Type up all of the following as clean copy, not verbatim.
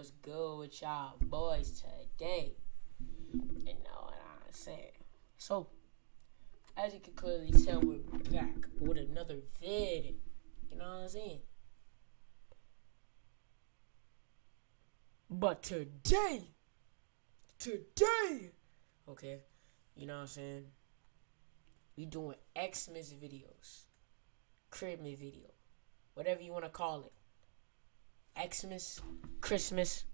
What's good with y'all boys today? You know what I'm saying? So, as you can clearly tell, we're back with another vid. You know what I'm saying? But today, okay, you know what I'm saying? We doing xmas videos, cribmas video, whatever you want to call it. Xmas, Christmas,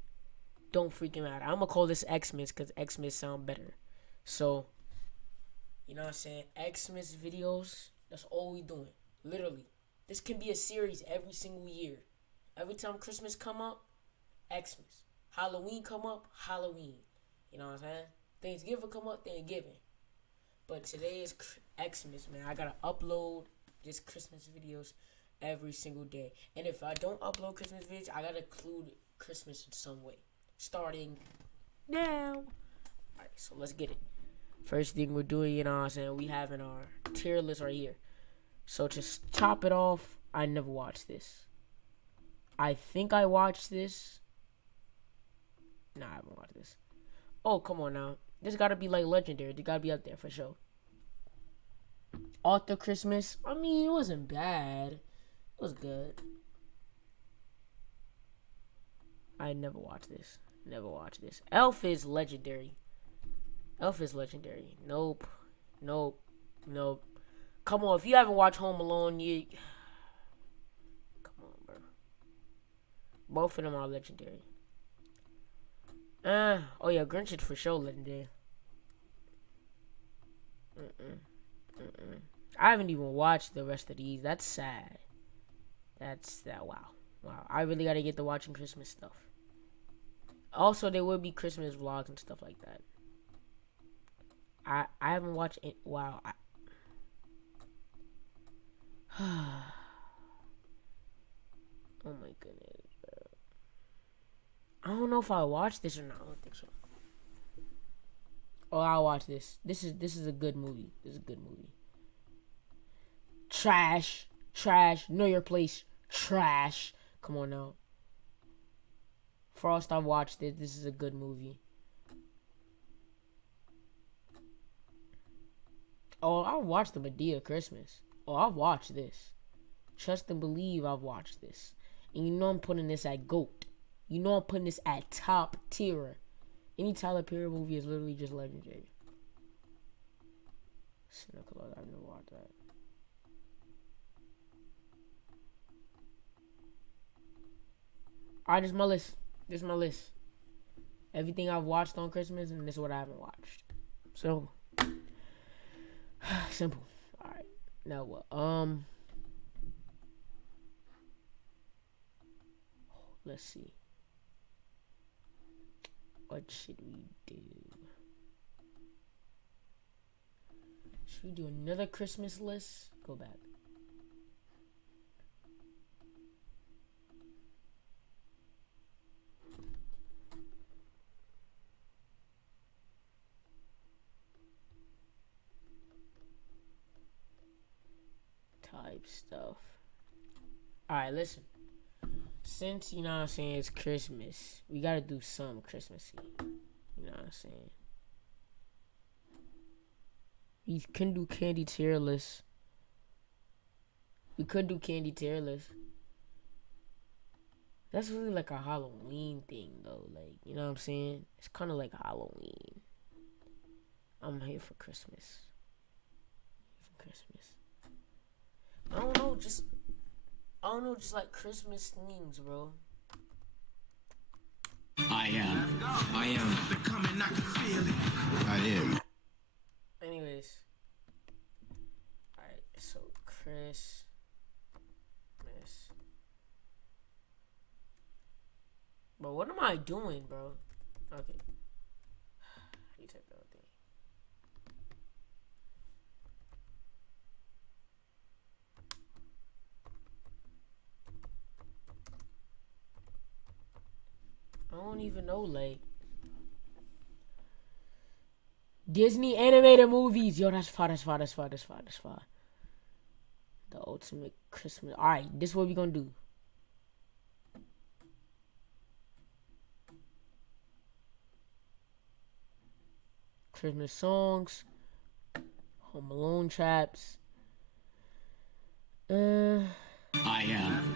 don't freaking matter. I'm gonna call this Xmas because Xmas sound better. So, you know what I'm saying? Xmas videos, that's all we doing. Literally. This can be a series every single year. Every time Christmas come up, Xmas. Halloween come up, Halloween. You know what I'm saying? Thanksgiving come up, Thanksgiving. But today is Xmas, man. I gotta upload just Christmas videos every single day. And if I don't upload Christmas videos, I gotta include Christmas in some way. Starting now. Alright, so let's get it. First thing we're doing, you know what I'm saying, we having our tier list right here. So to chop it off, I never watched this. I think I watched this. Nah, I haven't watched this. Oh, come on now. This gotta be like legendary. They gotta be up there for sure. Author Christmas. I mean, it wasn't bad. It was good. I never watched this. Never watched this. Elf is legendary. Elf is legendary. Nope. Come on, if you haven't watched Home Alone, come on, bro. Both of them are legendary. Oh yeah, Grinch is for sure legendary. I haven't even watched the rest of these. That's sad. That's that. Wow. I really gotta get to watching Christmas stuff. Also, there will be Christmas vlogs and stuff like that. I haven't watched it. Wow. Oh my goodness, bro. I don't know if I watched this or not. I don't think so. Oh, I'll watch this. This is a good movie. This is a good movie. Trash. Know your place. Trash. Come on now. Frost, I've watched it. This is a good movie. Oh, I've watched the Medea Christmas. Oh, I've watched this. Trust and believe I've watched this. And you know I'm putting this at GOAT. You know I'm putting this at top tier. Any Tyler Perry movie is literally just legendary. Santa Claus, I've never watched that. Alright, this is my list. This is my list. Everything I've watched on Christmas, and this is what I haven't watched. So, simple. Alright. Now what? Let's see. What should we do? Should we do another Christmas list? Go back. Type stuff. Alright, listen. Since, you know what I'm saying, it's Christmas, we gotta do some Christmassy. You know what I'm saying? We can do candy tier list. We could do candy tier list. That's really like a Halloween thing, though. Like, you know what I'm saying? It's kind of like Halloween. I'm here for Christmas. I don't know, just like Christmas themes, bro. I am. Anyways. Alright, so Christmas. Bro, what am I doing, bro? Okay. You type that thing. I don't even know, like, Disney animated movies. Yo, that's fire. The ultimate Christmas. Alright, this is what we gonna do. Christmas songs. Home Alone traps. I am.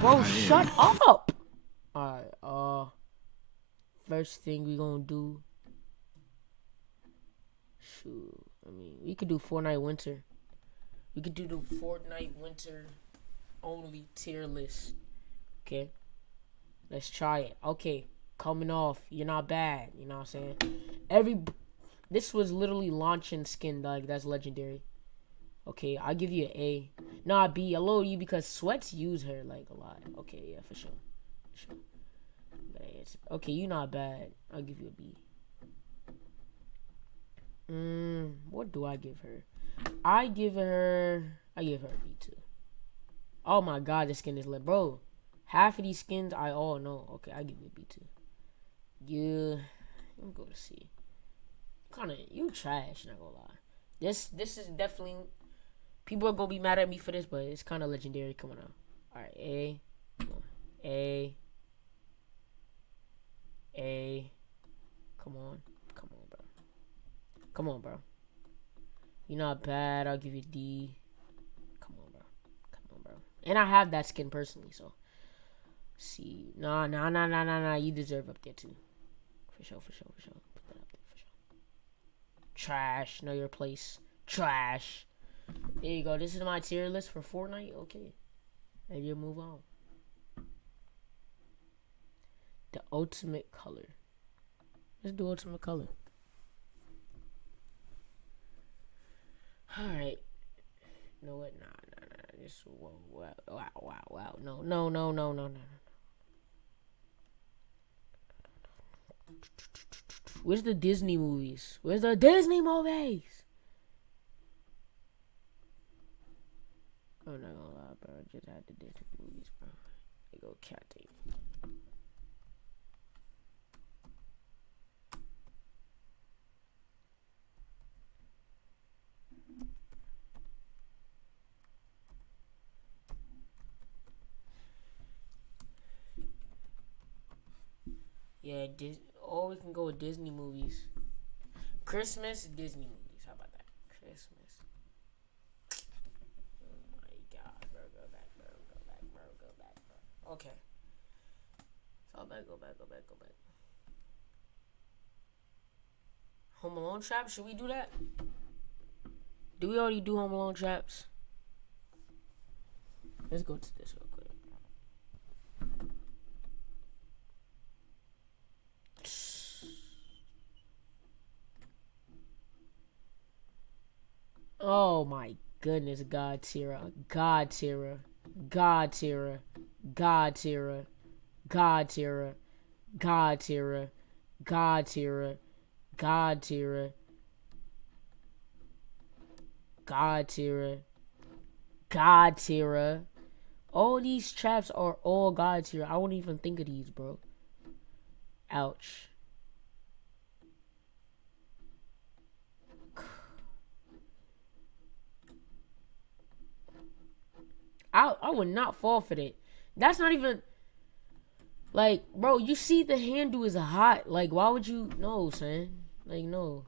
Bro, shut up. Alright, first thing we gonna do. Shoot. I mean, we could do Fortnite Winter. We could do the Fortnite Winter only tier list. Okay. Let's try it. Okay. Coming off. You're not bad. You know what I'm saying? This was literally launching skin, like that's legendary. Okay, I'll give you an A. Nah, B. I lower you because Sweats use her like a lot. Okay, yeah, for sure. Okay, you not bad. I'll give you a B. What do I give her? I give her a B too. Oh my god, this skin is lit, bro. Half of these skins I all know. Okay, I give you a B too. Yeah, let me go to C. You trash, not gonna lie. This is definitely, people are gonna be mad at me for this, but it's kind of legendary. Come on now. All right, A, come on. A. Come on, bro. Come on, bro. You're not bad. I'll give you D. Come on, bro. And I have that skin personally, so. C. Nah. You deserve up there too. For sure. Put that up there for sure. Trash. Know your place. Trash. There you go. This is my tier list for Fortnite. Okay. Maybe you'll move on. The ultimate color. Let's do ultimate color. Alright. You know what? Nah. This wow. No. Where's the Disney movies? I'm not gonna lie, bro. I just had the Disney movies, bro. They go cat tape. Yeah, we can go with Disney movies. Christmas, Disney movies. How about that? Christmas. Oh my god, bro. Go back, bro. Okay. Fall back, go back. Home Alone traps? Should we do that? Do we already do Home Alone traps? Let's go to this real quick. Oh my goodness, God tier. All these traps are all God tier. I wouldn't even think of these, bro. Ouch. I would not fall for that. That's not even, like, bro, you see the handle is hot. Like, why would you? No, son. Like, no.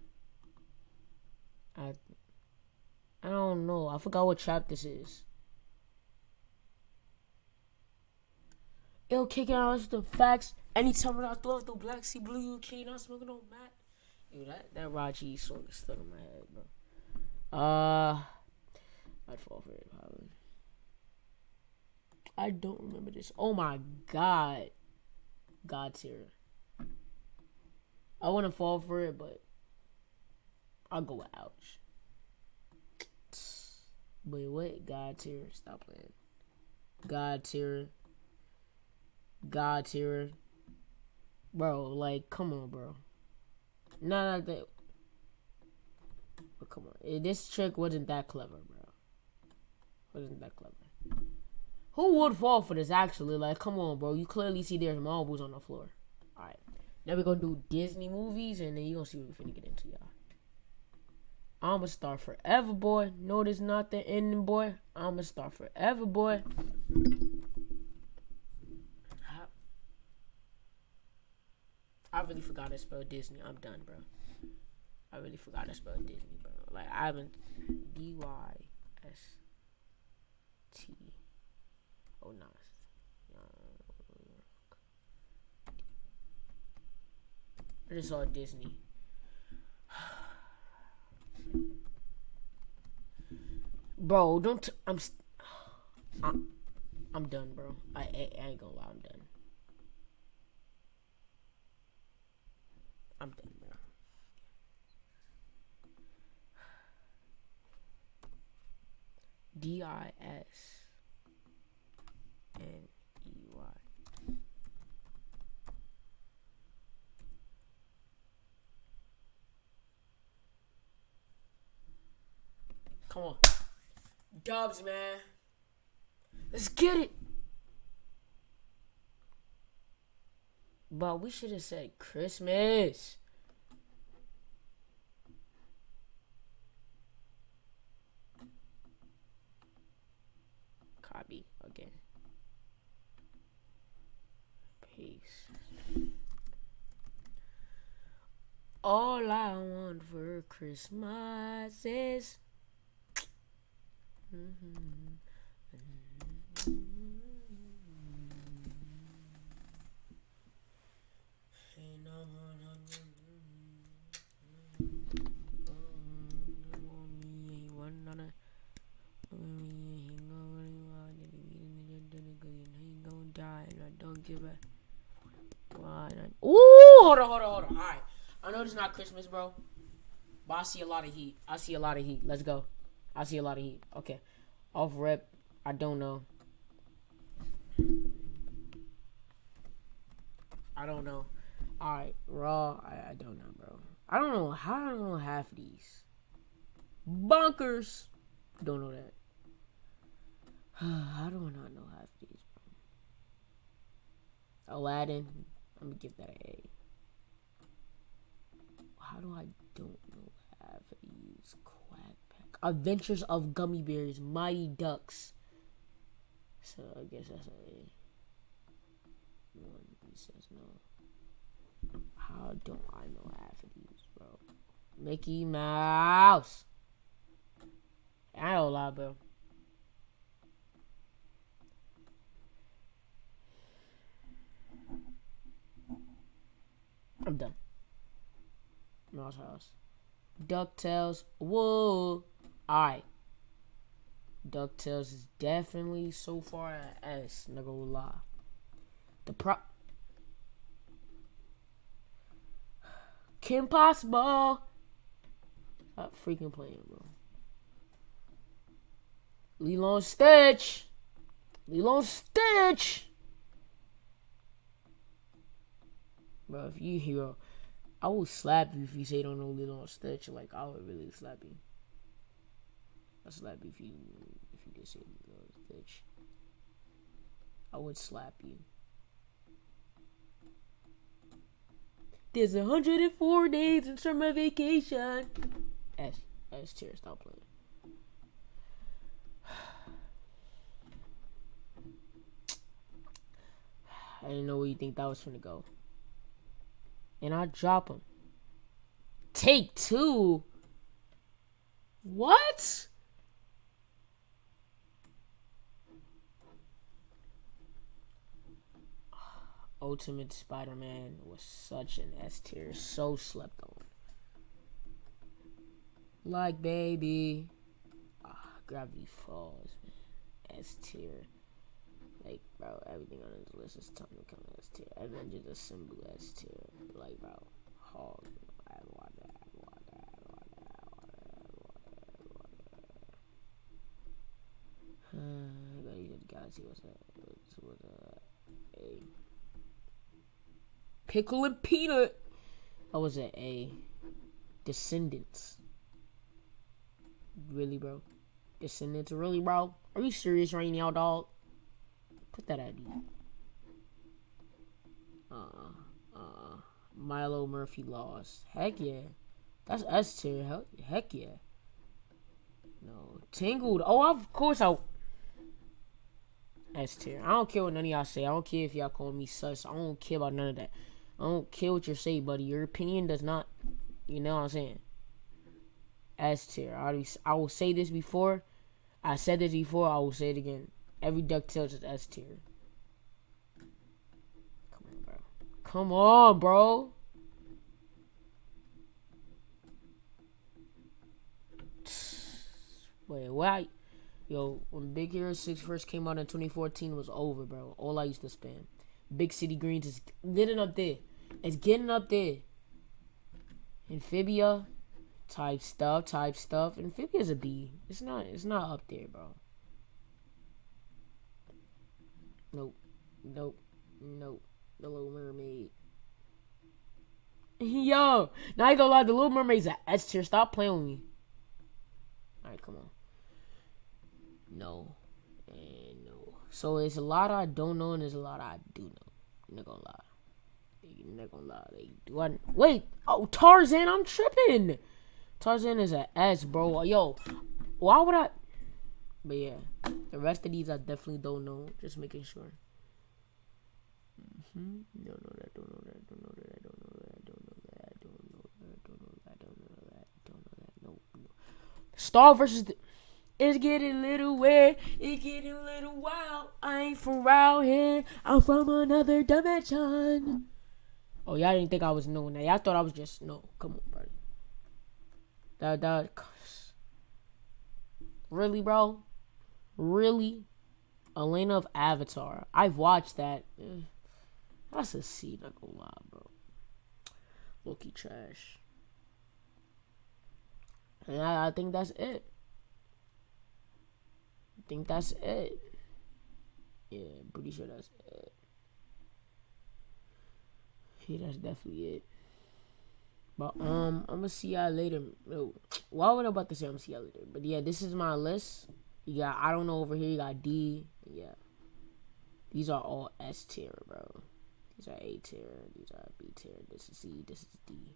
I don't know. I forgot what trap this is. It'll kick out the facts. Anytime when I throw out the black sea blue, you can't not smoking no mat. Yo, that Raji song is stuck in my head, bro. I'd fall for it probably. I don't remember this. Oh my god. God tier. I want to fall for it, but I'll go with ouch. Wait, what? God tier. Stop playing. God tier. Bro, like, come on, bro. Nah, that. But come on. This trick wasn't that clever, bro. Who would fall for this, actually? Like, come on, bro. You clearly see there's marbles on the floor. Alright. Now we're gonna do Disney movies, and then you're gonna see what we're finna get into, y'all. I'ma start forever, boy. No, this not the ending, boy. I'ma start forever, boy. I really forgot to spell Disney. I'm done, bro. I really forgot to spell Disney, bro. Like, I haven't. DYST. Oh, no. I just saw Disney. Bro, don't. I'm done, bro. I ain't gonna lie, I'm done. I'm done, bro. DISNEY. Come on. Dubs, man. Let's get it. But we should have said Christmas. Copy again. Paste. All I want for Christmas is. Ooh, hold on. Alright. I know it's not Christmas, bro. But I see a lot of heat. Let's go. I see a lot of heat. Okay. Off rep. I don't know. Alright. Raw. I don't know, bro. I don't know. How do I know half of these? Bonkers. Don't know that. How do I not know half of these, bro? Aladdin. I'm gonna give that an A. How do I don't know half of these? Quack Pack. Adventures of Gummy Bears. Mighty Ducks. So I guess that's an A. One, he says no. How don't I know half of these, bro? Mickey Mouse. I don't lie, bro. I'm done. Mouse House. DuckTales. Whoa. Alright. DuckTales is definitely so far an S. Not gonna lie. Kim Possible. Stop freaking playing, bro. Lilo and Stitch. Bro, if you hero, I will slap you if you say you don't know Lilo and Stitch. Like, I would really slap you. I'll slap you if you just say Lilo and Stitch. I would slap you. There's 104 days in summer vacation. S tier, stop playing. I didn't know where you think that was finna go. And I drop him. Take two. What? Ultimate Spider-Man was such an S tier, so slept on. Like baby, Gravity Falls, man, S tier. Like, bro, everything on this list is time to come S tier. Avengers Assemble S tier. Like, bro, Hog. Galaxy was A. Pickle and Peanut. That was an A. Descendants. Really, bro? Descendants, really, bro? Are you serious right now, dog? Put that at you. Milo Murphy Laws. Heck yeah. That's S tier. Heck yeah. No. Tangled. Oh, of course I. S tier. I don't care what none of y'all say. I don't care if y'all call me sus. I don't care about none of that. I don't care what you say, buddy. Your opinion does not, you know what I'm saying? S tier. I will say this before. I said this before. I will say it again. Every DuckTales is S tier. Come on, bro. Come on, bro. Wait, what? Yo, when Big Hero 6 first came out in 2014, it was over, bro. All I used to spam. Big City Greens is getting up there. It's getting up there. Amphibia, type stuff. Amphibia's a B. It's not up there, bro. Nope. The Little Mermaid. Yo, now I gonna lie, the Little Mermaid's a S tier. Stop playing with me. Alright, come on. No. And no. So it's a lot I don't know and there's a lot I do know. I'm not gonna lie. Wait. Oh, Tarzan, I'm tripping. Tarzan is a S, bro. Yo, why would I? But yeah, the rest of these I definitely don't know. Just making sure. Don't know that. No. Star versus. It's getting a little weird. It's getting a little wild. I ain't from around here. I'm from another dimension. Oh, y'all didn't think I was new. Now y'all thought I was just no. Come on, buddy. That. Really, bro? Really? Elena of Avatar. I've watched that. That's a C. Not gonna lie, bro. Loki trash. And I think that's it. Yeah, I'm pretty sure that's it. Yeah, that's definitely it. But I'm gonna see y'all later. Why would I about to say I'm gonna see y'all later? But yeah, this is my list. You got I don't know over here. You got D. Yeah, these are all S tier, bro. These are A tier. These are B tier. This is C. This is D.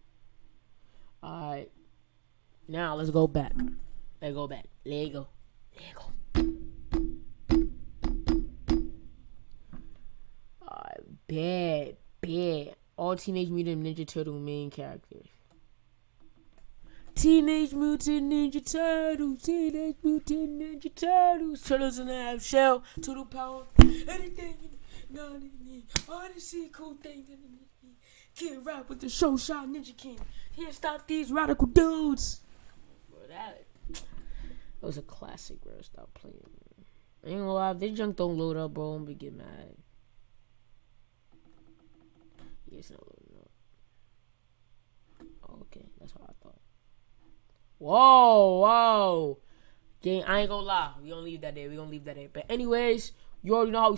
All right. Now let's go back. Let's go. Alright, bad. All Teenage Mutant Ninja Turtle main characters. Teenage Mutant Ninja Turtles. Turtles in the half shell. Turtle power. Anything. All the see cool things. Can't rap with the show shot Ninja King. Can't stop these radical dudes. Bro, that was a classic, bro. Stop playing, man. I ain't gonna lie, if this junk don't load up, bro, I'm gonna get mad. Yeah, it's not loading up. Oh, okay, that's what I thought. Whoa. Gang, I ain't gonna lie. We gonna leave that there. But anyways, you already know how.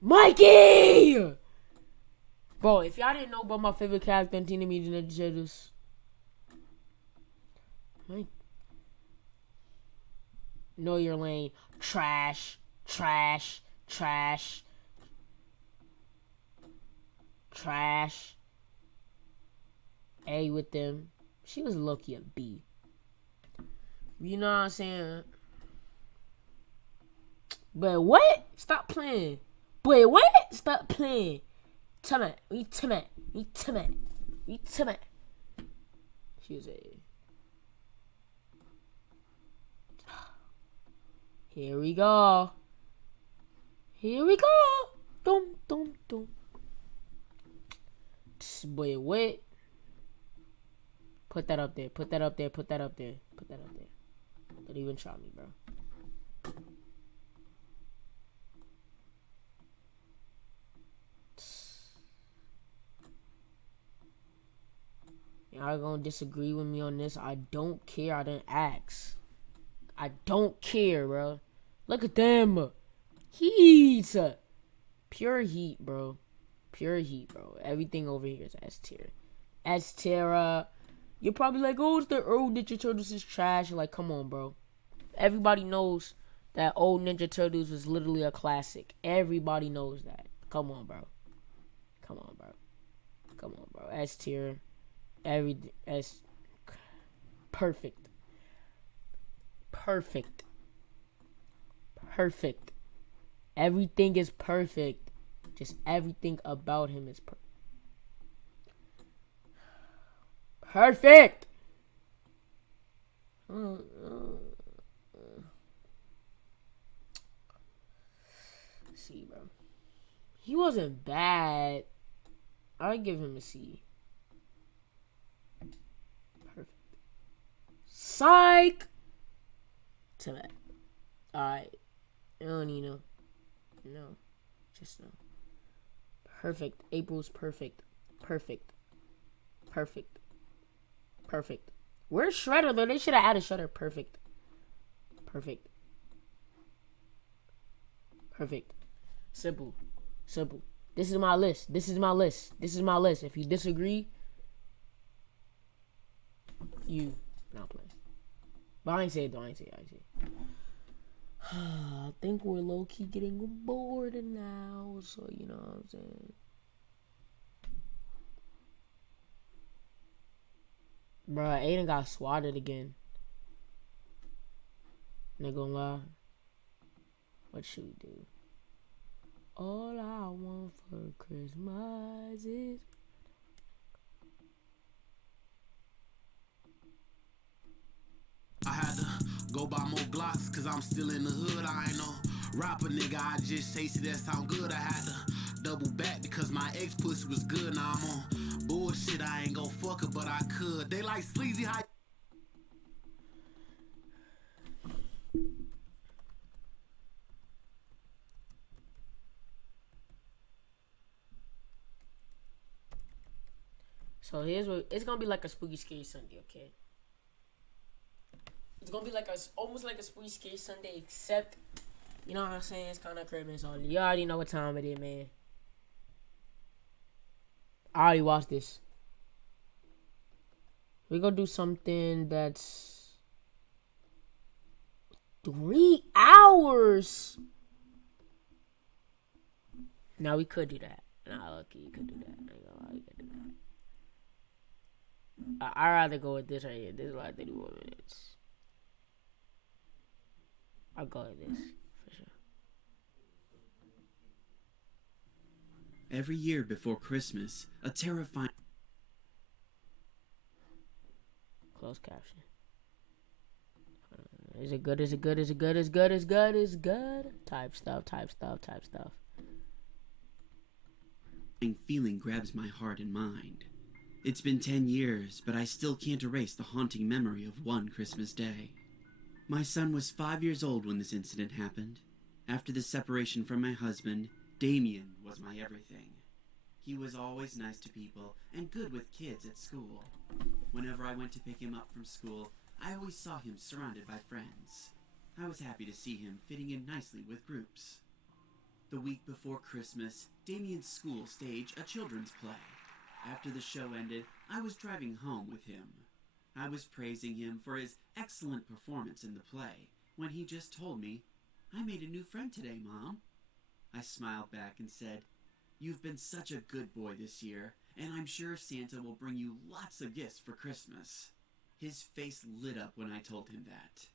Mikey! Bro, if y'all didn't know about my favorite character in Teenage Mutant Ninja Turtles, know your lane. Trash. A with them. She was lucky a B. You know what I'm saying? But what? Stop playing. Wait, what? Stop playing. Tell me. She was a. Here we go. Dum. Boy, what? Put that up there. Don't even try me, bro. Y'all gonna disagree with me on this? I don't care. I didn't ask. I don't care, bro. Look at them. Heat. Pure heat, bro. Everything over here is S tier. S tier. You're probably like, oh, it's the old Ninja Turtles is trash. Like, come on, bro. Everybody knows that old Ninja Turtles was literally a classic. Everybody knows that. Come on, bro. S tier. Everything S. Perfect. Everything is perfect. Just everything about him is perfect. C, bro. He wasn't bad. I'd give him a C. Perfect. Psych. To that. Alright. I don't even know. No. Just no. Perfect. April's perfect. Perfect. Perfect. Perfect. Where's Shredder though? They should have added Shredder. Perfect. Perfect. Perfect. Simple. Simple. This is my list. This is my list. This is my list. If you disagree, you not playing. But I ain't say it though. I ain't say it. I think we're low-key getting bored now, so you know what I'm saying. Bruh, Aiden got swatted again. Not gonna lie. What should we do? All I want for Christmas is... I had to go buy more Glocks, cause I'm still in the hood. I ain't no rapper, nigga. I just tasted that sound good. I had to double back because my ex pussy was good. Now I'm on bullshit. I ain't gon' fuck her, but I could. They like sleazy high. So here's what it's gonna be like a spooky scary Sunday, okay? It's gonna be like almost like a spooky scary Sunday, except you know what I'm saying. It's kind of Christmas only. You already know what time it is, man. I already watched this. We're gonna do something that's 3 hours. Now we could do that. Nah, lucky you could do that. I ain't gonna lie, you could do that. I'd rather go with this right here. This is like 31 minutes. I'll go with this for sure. Every year before Christmas, a terrifying... Closed caption. Is it good? Is it good? Is it good? Is good? Is good? Is good? Type stuff. Type stuff. Type stuff. feeling grabs my heart and mind. It's been 10 years, but I still can't erase the haunting memory of one Christmas day. My son was 5 years old when this incident happened. After the separation from my husband, Damien was my everything. He was always nice to people and good with kids at school. Whenever I went to pick him up from school, I always saw him surrounded by friends. I was happy to see him fitting in nicely with groups. The week before Christmas, Damien's school staged a children's play. After the show ended, I was driving home with him. I was praising him for his excellent performance in the play when he just told me, "I made a new friend today, Mom." I smiled back and said, "You've been such a good boy this year, and I'm sure Santa will bring you lots of gifts for Christmas." His face lit up when I told him that.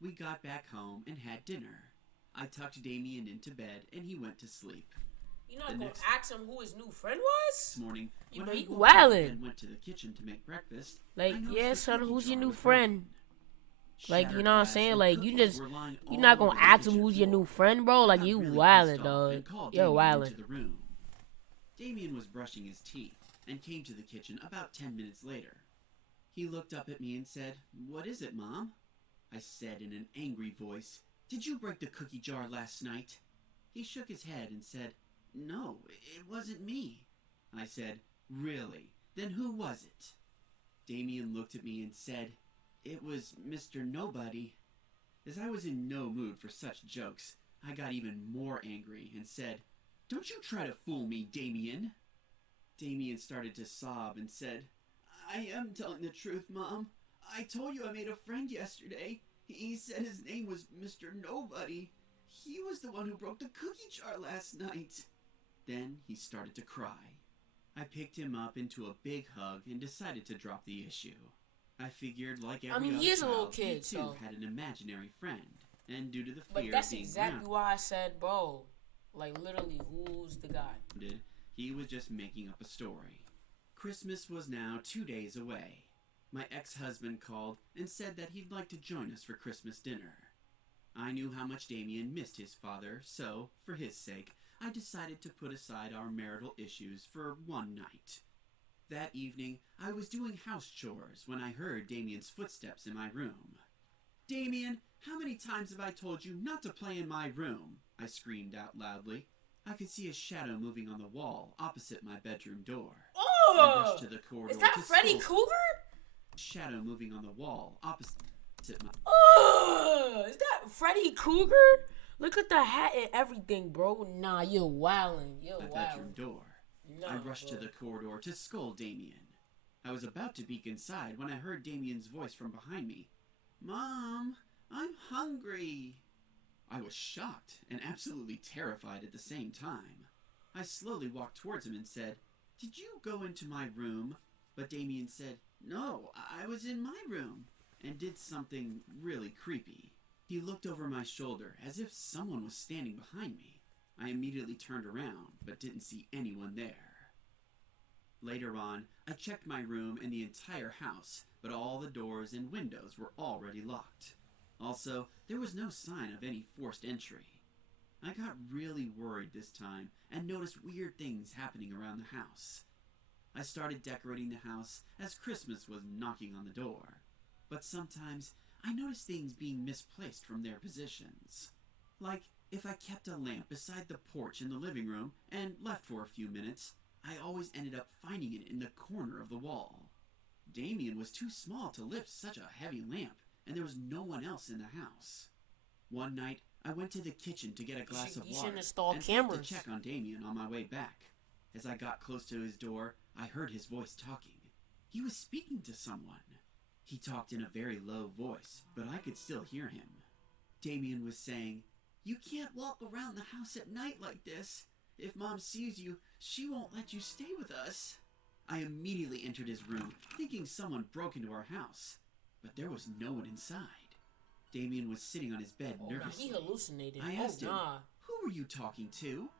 We got back home and had dinner. I tucked Damien into bed and he went to sleep. You're not gonna ask him who his new friend was? This morning, when you I wildin'. and went to the kitchen to make breakfast, Like, I yeah, noticed the son, cookie who's your jar new was friend? broken. Like, you know what I'm Shattered saying? glass Like, and you cookies just, were lying you're all not gonna over the ask him kitchen who's your floor. new friend, bro. Like, I you really wildin', pissed off dog. and called You're Damien wildin'. into the room. Damien was brushing his teeth and came to the kitchen about 10 minutes later. He looked up at me and said, "What is it, Mom?" I said in an angry voice, "Did you break the cookie jar last night?" He shook his head and said, "No, it wasn't me." I said, "Really? Then who was it?" Damien looked at me and said, "It was Mr. Nobody." As I was in no mood for such jokes, I got even more angry and said, "Don't you try to fool me, Damien." Damien started to sob and said, "I am telling the truth, Mom. I told you I made a friend yesterday. He said his name was Mr. Nobody. He was the one who broke the cookie jar last night." Then he started to cry. I picked him up into a big hug and decided to drop the issue. I figured, like every other he is a little child, kid, he too so. had an imaginary friend, and due to the But fear that's of being exactly grounded, why I said, bro, Like, literally, who's the guy? He was just making up a story. Christmas was now 2 days away. My ex-husband called and said that he'd like to join us for Christmas dinner. I knew how much Damien missed his father, so, for his sake, I decided to put aside our marital issues for one night. That evening, I was doing house chores when I heard Damien's footsteps in my room. "Damien, how many times have I told you not to play in my room?" I screamed out loudly. I could see a shadow moving on the wall opposite my bedroom door. Oh! I rushed to the corridor. Is that Freddy Krueger? Shadow moving on the wall opposite my... Oh! Is that Freddy Krueger? Look at the hat and everything, bro. Nah, you're wildin'. You're my wildin'. bedroom door. I rushed to the corridor to scold Damien. I was about to peek inside when I heard Damien's voice from behind me. "Mom, I'm hungry." I was shocked and absolutely terrified at the same time. I slowly walked towards him and said, "Did you go into my room?" But Damien said, "No, I was in my room," and did something really creepy. He looked over my shoulder as if someone was standing behind me. I immediately turned around, but didn't see anyone there. Later on, I checked my room and the entire house, but all the doors and windows were already locked. Also, there was no sign of any forced entry. I got really worried this time and noticed weird things happening around the house. I started decorating the house as Christmas was knocking on the door, but sometimes I noticed things being misplaced from their positions. Like, if I kept a lamp beside the porch in the living room and left for a few minutes, I always ended up finding it in the corner of the wall. Damien was too small to lift such a heavy lamp, and there was no one else in the house. One night, I went to the kitchen to get a glass of water and stopped to check on Damien on my way back. As I got close to his door, I heard his voice talking. He was speaking to someone. He talked in a very low voice, but I could still hear him. Damien was saying, "You can't walk around the house at night like this. If Mom sees you, she won't let you stay with us." I immediately entered his room, thinking someone broke into our house, but there was no one inside. Damien was sitting on his bed nervously. He hallucinated. I asked him, "Who were you talking to?"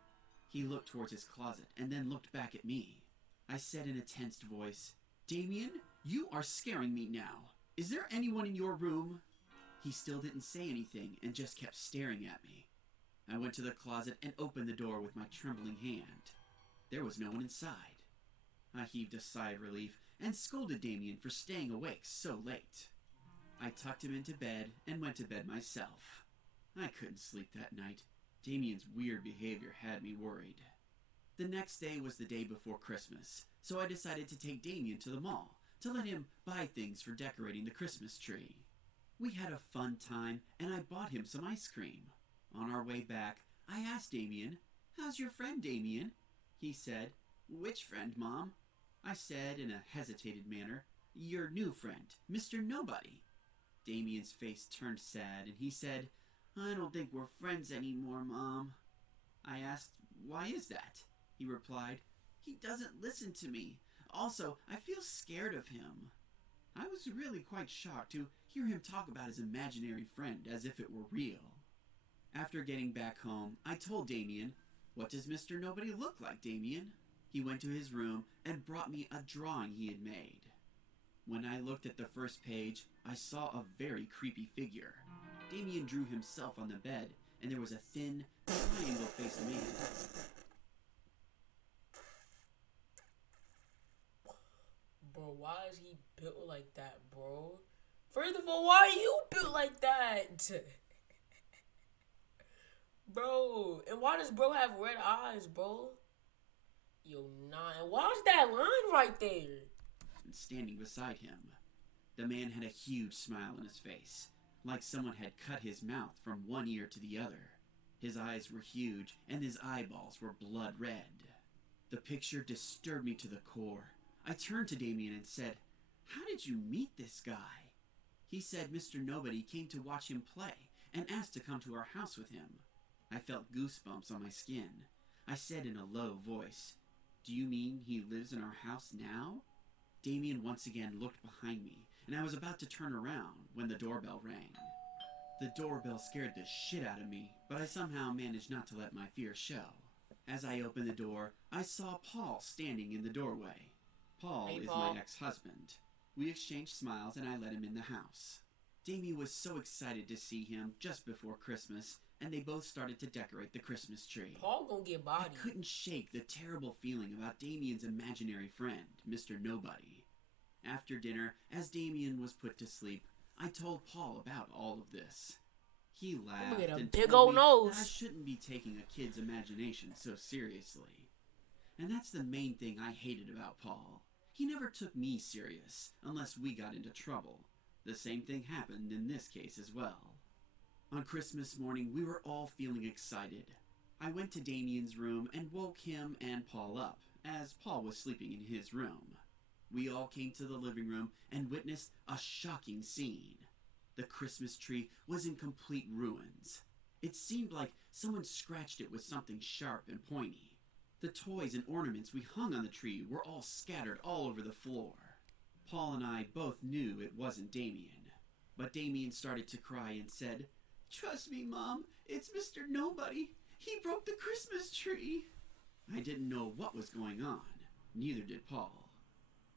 He looked towards his closet and then looked back at me. I said in a tensed voice, "Damien, you are scaring me now. Is there anyone in your room?" He still didn't say anything and just kept staring at me. I went to the closet and opened the door with my trembling hand. There was no one inside. I heaved a sigh of relief and scolded Damien for staying awake so late. I tucked him into bed and went to bed myself. I couldn't sleep that night. Damien's weird behavior had me worried. The next day was the day before Christmas, so I decided to take Damien to the mall to let him buy things for decorating the Christmas tree. We had a fun time, and I bought him some ice cream. On our way back, I asked Damien, "How's your friend, Damien?" He said, "Which friend, Mom?" I said in a hesitated manner, "Your new friend, Mr. Nobody." Damien's face turned sad, and he said, "I don't think we're friends anymore, Mom." I asked, "Why is that?" He replied, "He doesn't listen to me. Also, I feel scared of him." I was really quite shocked to hear him talk about his imaginary friend as if it were real. After getting back home, I told Damien, "What does Mr. Nobody look like, Damien?" He went to his room and brought me a drawing he had made. When I looked at the first page, I saw a very creepy figure. Damien drew himself on the bed, and there was a thin, triangle-faced man. Bro, why is he built like that, bro? First of all, why are you built like that? Bro, and why does bro have red eyes, bro? Yo, nah, and why's that line right there? And standing beside him, the man had a huge smile on his face, like someone had cut his mouth from one ear to the other. His eyes were huge, and his eyeballs were blood red. The picture disturbed me to the core. I turned to Damien and said, "How did you meet this guy?" He said Mr. Nobody came to watch him play and asked to come to our house with him. I felt goosebumps on my skin. I said in a low voice, "Do you mean he lives in our house now?" Damien once again looked behind me, and I was about to turn around when the doorbell rang. The doorbell scared the shit out of me, but I somehow managed not to let my fear show. As I opened the door, I saw Paul standing in the doorway. Paul is my ex-husband. We exchanged smiles and I let him in the house. Damien was so excited to see him just before Christmas, and they both started to decorate the Christmas tree. Paul gonna get bodied. I couldn't shake the terrible feeling about Damien's imaginary friend, Mr. Nobody. After dinner, as Damien was put to sleep, I told Paul about all of this. He laughed and told me that I shouldn't be taking a kid's imagination so seriously. And that's the main thing I hated about Paul. He never took me serious, unless we got into trouble. The same thing happened in this case as well. On Christmas morning, we were all feeling excited. I went to Damien's room and woke him and Paul up, as Paul was sleeping in his room. We all came to the living room and witnessed a shocking scene. The Christmas tree was in complete ruins. It seemed like someone scratched it with something sharp and pointy. The toys and ornaments we hung on the tree were all scattered all over the floor. Paul and I both knew it wasn't Damien, but Damien started to cry and said, "Trust me, Mom, it's Mr. Nobody. He broke the Christmas tree." I didn't know what was going on. Neither did Paul.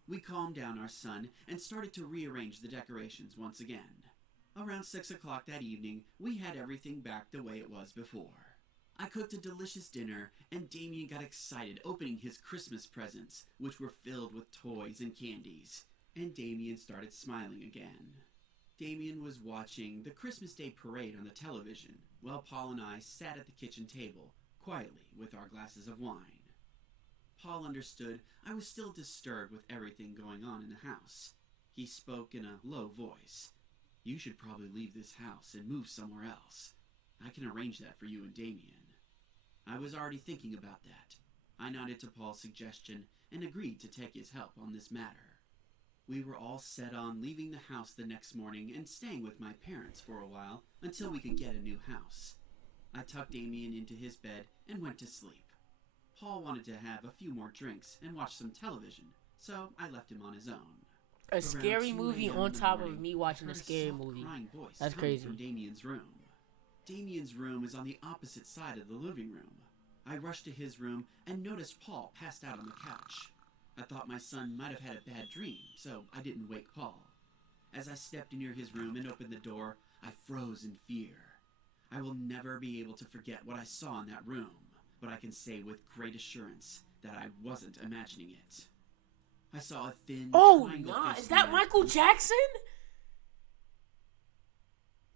We calmed down our son and started to rearrange the decorations once again. Around 6 o'clock that evening, we had everything back the way it was before. I cooked a delicious dinner, and Damien got excited opening his Christmas presents, which were filled with toys and candies, and Damien started smiling again. Damien was watching the Christmas Day parade on the television, while Paul and I sat at the kitchen table, quietly with our glasses of wine. Paul understood I was still disturbed with everything going on in the house. He spoke in a low voice. "You should probably leave this house and move somewhere else. I can arrange that for you and Damien." I was already thinking about that. I nodded to Paul's suggestion and agreed to take his help on this matter. We were all set on leaving the house the next morning and staying with my parents for a while until we could get a new house. I tucked Damien into his bed and went to sleep. Paul wanted to have a few more drinks and watch some television, so I left him on his own. A scary movie on top of me watching a scary movie. That's crazy. From Damien's room. Damien's room is on the opposite side of the living room. I rushed to his room and noticed Paul passed out on the couch. I thought my son might have had a bad dream, so I didn't wake Paul. As I stepped near his room and opened the door, I froze in fear. I will never be able to forget what I saw in that room, but I can say with great assurance that I wasn't imagining it. I saw a thin triangle-faced is that man. Michael Jackson?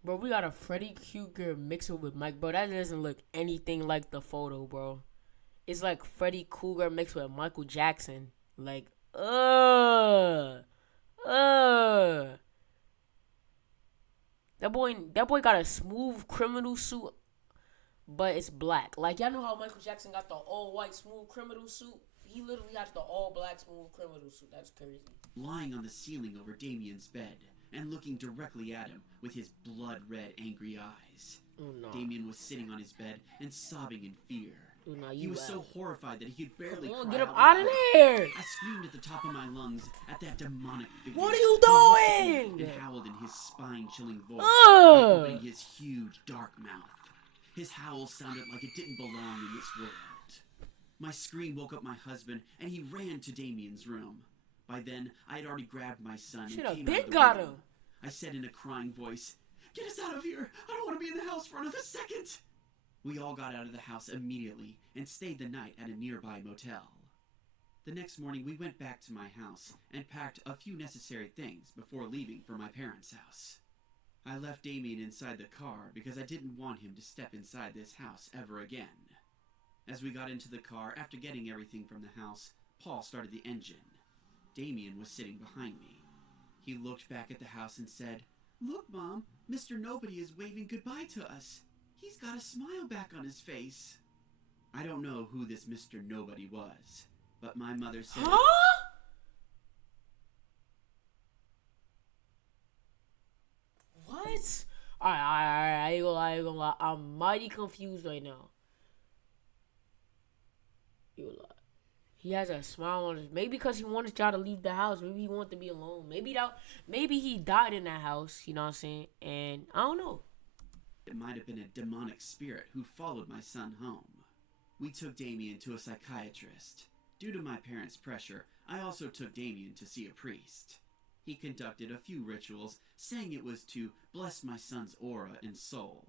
Bro, we got a Freddy Krueger mixer with Mike. Bro, that doesn't look anything like the photo, bro. It's like Freddy Krueger mixed with Michael Jackson. Like, That boy got a smooth criminal suit, but it's black. Like, y'all know how Michael Jackson got the all-white smooth criminal suit? He literally has the all-black smooth criminal suit. That's crazy. Lying on the ceiling over Damien's bed and looking directly at him with his blood-red, angry eyes. Oh, no. Damien was sitting on his bed and sobbing in fear. Oh, no, he was so horrified that he could barely cry. Get him out of there! I screamed at the top of my lungs at that demonic figure. What are you doing? And howled in his spine-chilling voice, like opening his huge, dark mouth. His howl sounded like it didn't belong in this world. My scream woke up my husband, and he ran to Damien's room. By then, I had already grabbed my son and came out of the room. I said in a crying voice, "Get us out of here! I don't want to be in the house for another second!" We all got out of the house immediately and stayed the night at a nearby motel. The next morning, we went back to my house and packed a few necessary things before leaving for my parents' house. I left Damien inside the car because I didn't want him to step inside this house ever again. As we got into the car, after getting everything from the house, Paul started the engine. Damien was sitting behind me. He looked back at the house and said, "Look, Mom, Mr. Nobody is waving goodbye to us. He's got a smile back on his face." I don't know who this Mr. Nobody was, but my mother said... Huh? What? Alright, I ain't gonna lie. I'm mighty confused right now. He has a smile on his... Maybe because he wanted y'all to leave the house. Maybe he wanted to be alone. Maybe he died in that house, you know what I'm saying? And I don't know. it might have been a demonic spirit who followed my son home. We took Damien to a psychiatrist. Due to my parents' pressure, I also took Damien to see a priest. He conducted a few rituals, saying it was to bless my son's aura and soul.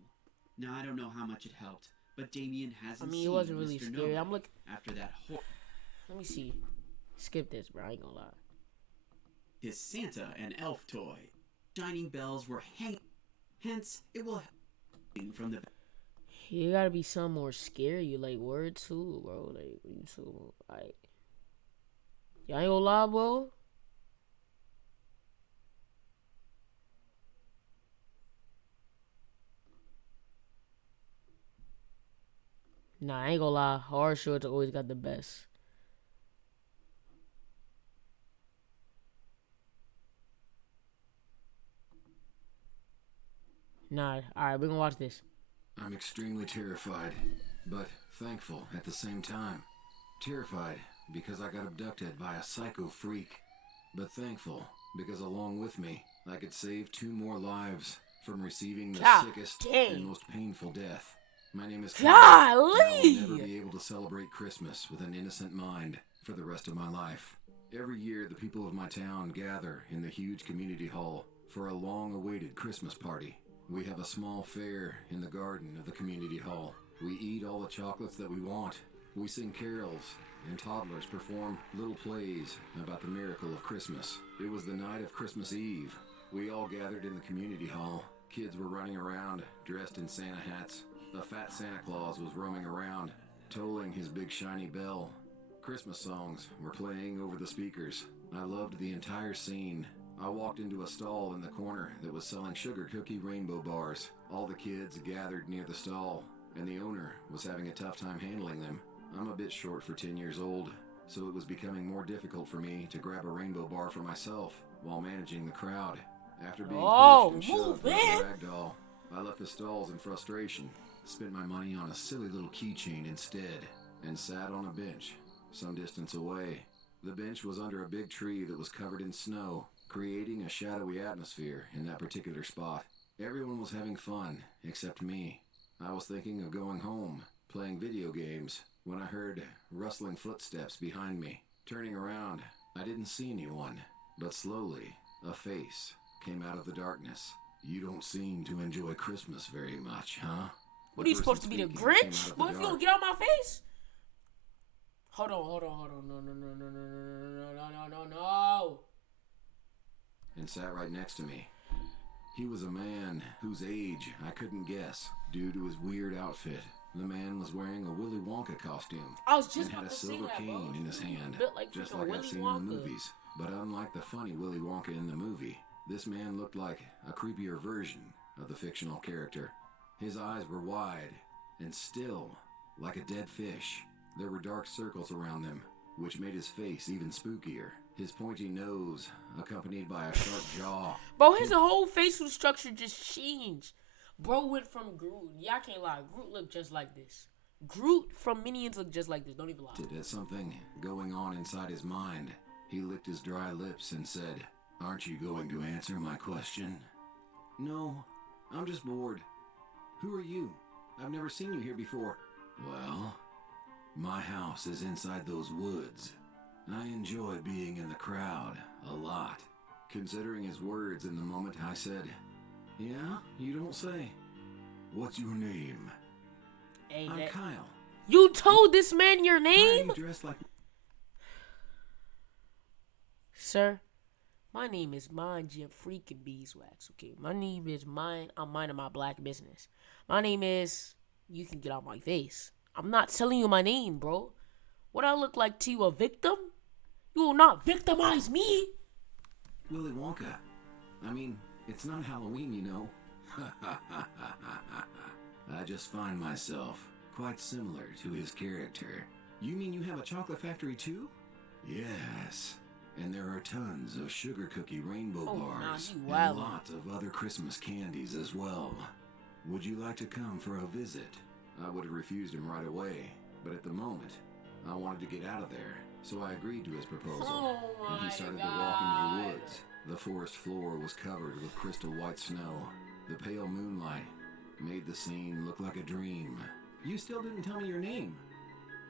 Now, I don't know how much it helped, but Damien hasn't seen it wasn't really Mr. scary. Noe I'm looking. after that Let me see. Skip this, bro. I ain't gonna lie. his Santa and elf toy. Shining bells were hanging, hence it will hang from the... You gotta be some more scary, like word too, bro. Like you too, like. Y'all ain't gonna lie, bro. Nah, I ain't gonna lie. Horror shorts always got the best. Nah, alright, we're gonna watch this. I'm extremely terrified, but thankful at the same time. Terrified because I got abducted by a psycho freak, but thankful because along with me, I could save 2 more lives from receiving the sickest and most painful death. My name is Kyle, and I will never be able to celebrate Christmas with an innocent mind for the rest of my life. Every year, the people of my town gather in the huge community hall for a long-awaited Christmas party. We have a small fair in the garden of the community hall. We eat all the chocolates that we want. We sing carols, and toddlers perform little plays about the miracle of Christmas. It was the night of Christmas Eve. We all gathered in the community hall. Kids were running around, dressed in Santa hats. A fat Santa Claus was roaming around, tolling his big shiny bell. Christmas songs were playing over the speakers. I loved the entire scene. I walked into a stall in the corner that was selling sugar cookie rainbow bars. All the kids gathered near the stall, and the owner was having a tough time handling them. I'm a bit short for 10 years old, so it was becoming more difficult for me to grab a rainbow bar for myself while managing the crowd. After being pushed and shoved like a rag doll, I left the stalls in frustration, spent my money on a silly little keychain instead, and sat on a bench some distance away. The bench was under a big tree that was covered in snow, creating a shadowy atmosphere in that particular spot. Everyone was having fun, except me. I was thinking of going home, playing video games, when I heard rustling footsteps behind me. Turning around, I didn't see anyone, but slowly, a face came out of the darkness. You don't seem to enjoy Christmas very much, huh? What are you supposed to be, the Grinch? What if you don't get out my face? Hold on. No. And sat right next to me. He was a man whose age I couldn't guess due to his weird outfit. The man was wearing a Willy Wonka costume and had a silver cane in his hand, just like I'd seen in the movies. But unlike the funny Willy Wonka in the movie, this man looked like a creepier version of the fictional character. His eyes were wide and still, like a dead fish. There were dark circles around them, which made his face even spookier. His pointy nose, accompanied by a sharp jaw. Bro, his whole facial structure just changed. Bro went from Groot. Yeah, I can't lie. Groot looked just like this. Groot from Minions looked just like this. Don't even lie. At something going on inside his mind, he licked his dry lips and said, "Aren't you going to answer my question?" "No, I'm just bored." "Who are you? I've never seen you here before." "Well, my house is inside those woods. I enjoy being in the crowd a lot." Considering his words in the moment, I said, "Yeah, you don't say. What's your name?" Hey, "I'm Kyle." You told this man your "Why name? are you dressed like..." Sir, my name is Mind Your Freaking Beeswax, okay? My name is I'm minding my black business. My name is... You can get out my face. I'm not telling you my name, bro. What I look like to you, a victim? You will not victimize me. "Willy Wonka. I mean, it's not Halloween, you know." I just find myself quite similar to his character. "You mean you have a chocolate factory too?" "Yes. And there are tons of sugar cookie rainbow bars and lots of other Christmas candies as well. Would you like to come for a visit?" I would have refused him right away, but at the moment, I wanted to get out of there, so I agreed to his proposal, and he started to walk into the woods. The forest floor was covered with crystal white snow. The pale moonlight Made the scene look like a dream. You still didn't tell me your name.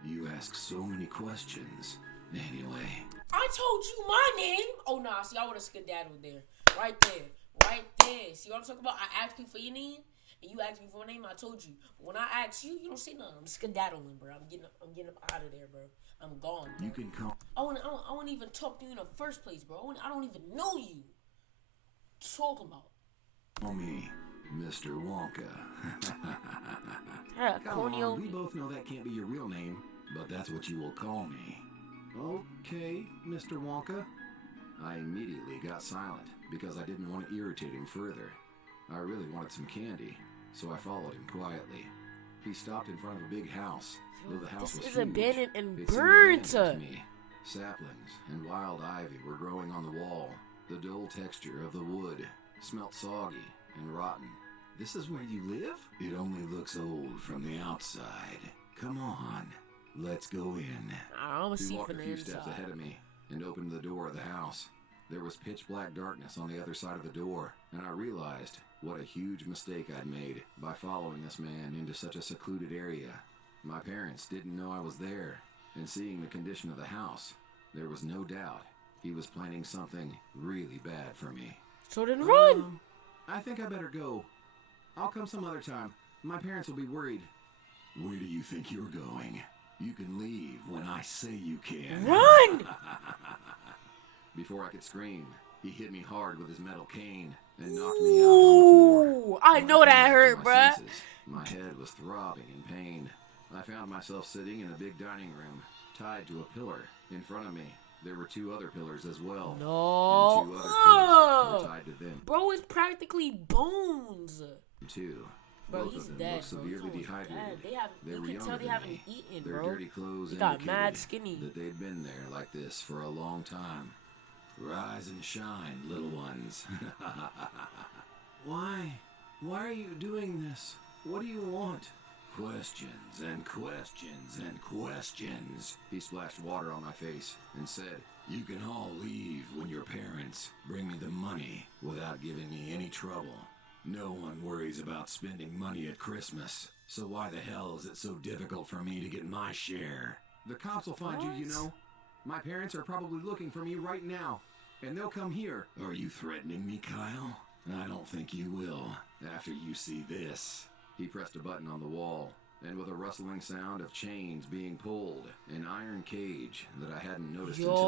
You ask so many questions. Anyway. I told you my name. Oh, nah. See, I would have skedaddled there. Right there. Right there. See what I'm talking about? I asked you for your name, and you asked me for a name. I told you. When I ask you, you don't say nothing. I'm skedaddling, bro. I'm getting up out of there, bro. I'm gone, bro. You can come. I wouldn't even talk to you in the first place, bro. I don't even know you. Talk about. Call me Mr. Wonka. Yeah, Come on, we both know that can't be your real name, but that's what you will call me. Okay, Mr. Wonka. I immediately got silent because I didn't want to irritate him further. I really wanted some candy, so I followed him quietly. He stopped in front of a big house, though the house was This is huge. abandoned and It seemed burnt. abandoned to me. Saplings and wild ivy were growing on the wall. The dull texture of the wood smelt soggy and rotten. This is where you live? It only looks old from the outside. Come on, let's go in. I don't He see walked from a the few steps inside. ahead of me and opened the door of the house. There was pitch black darkness on the other side of the door, and I realized what a huge mistake I'd made by following this man into such a secluded area. My parents didn't know I was there, and seeing the condition of the house, there was no doubt he was planning something really bad for me. So then run. I think I better go. I'll come some other time. My parents will be worried. Where do you think you're going? You can leave when I say you can. Run! Before I could scream, he hit me hard with his metal cane and knocked me out on the floor. Ooh, I know When I that came hurt, back to bruh. my senses, my head was throbbing in pain. I found myself sitting in a big dining room, tied to a pillar. In front of me, there were two other pillars as well. No. And two other kids were tied to them, Bro, it's practically bones. too. Bro, Both he's of them dead, looked bro. severely He's almost dehydrated. dead. They You were can younger tell they than haven't me. eaten, Their bro. dirty clothes He got indicated mad skinny. that they'd been there like this for a long time. Rise and shine, little ones. Why? Why are you doing this? What do you want? Questions and questions and questions. He splashed water on my face and said, you can all leave when your parents bring me the money without giving me any trouble. No one worries about spending money at Christmas, so why the hell is it so difficult for me to get my share? The cops will find you, you know. My parents are probably looking for me right now, and they'll come here. Are you threatening me, Kyle? I don't think you will, after you see this. He pressed a button on the wall, and with a rustling sound of chains being pulled, an iron cage that I hadn't noticed until now.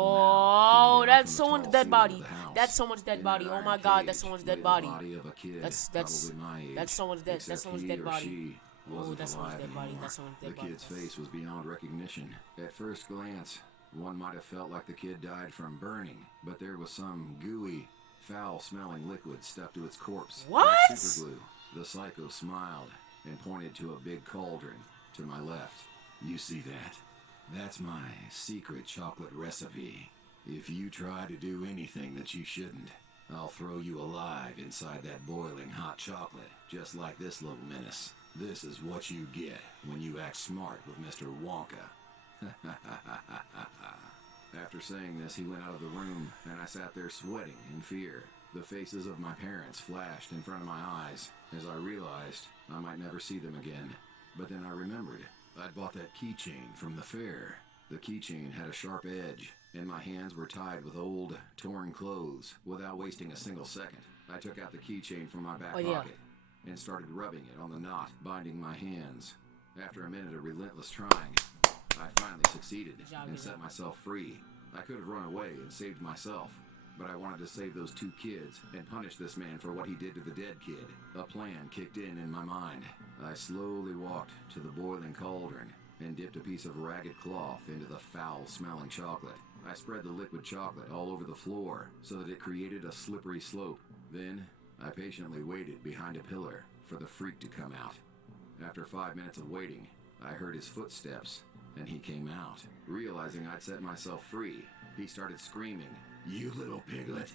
Yo, came down that's from the someone's tall dead ceiling body. of the house. That's someone's dead In body. that Oh iron my god, cage that's someone's lay dead the body. body of a kid, That's probably my age, that's someone's dead. except That's someone's he dead or body. she wasn't that's someone's alive dead body. anymore. That's someone's dead The body. kid's face was beyond recognition. At first glance, one might have felt like the kid died from burning, but there was some gooey, foul-smelling liquid stuck to its corpse. What? Like superglue. The psycho smiled and pointed to a big cauldron to my left. You see that? That's my secret chocolate recipe. If you try to do anything that you shouldn't, I'll throw you alive inside that boiling hot chocolate, just like this little menace. This is what you get when you act smart with Mr. Wonka. After saying this, he went out of the room, and I sat there sweating in fear. The faces of my parents flashed in front of my eyes as I realized I might never see them again. But then I remembered I'd bought that keychain from the fair. The keychain had a sharp edge, and my hands were tied with old, torn clothes. Without wasting a single second, I took out the keychain from my back pocket and started rubbing it on the knot binding my hands. After a minute of relentless trying, I finally succeeded and set myself free. I could have run away and saved myself, but I wanted to save those two kids and punish this man for what he did to the dead kid. A plan kicked in my mind. I slowly walked to the boiling cauldron and dipped a piece of ragged cloth into the foul-smelling chocolate. I spread the liquid chocolate all over the floor so that it created a slippery slope. Then, I patiently waited behind a pillar for the freak to come out. After 5 minutes of waiting, I heard his footsteps, and he came out. Realizing I'd set myself free, he started screaming, "You little piglet!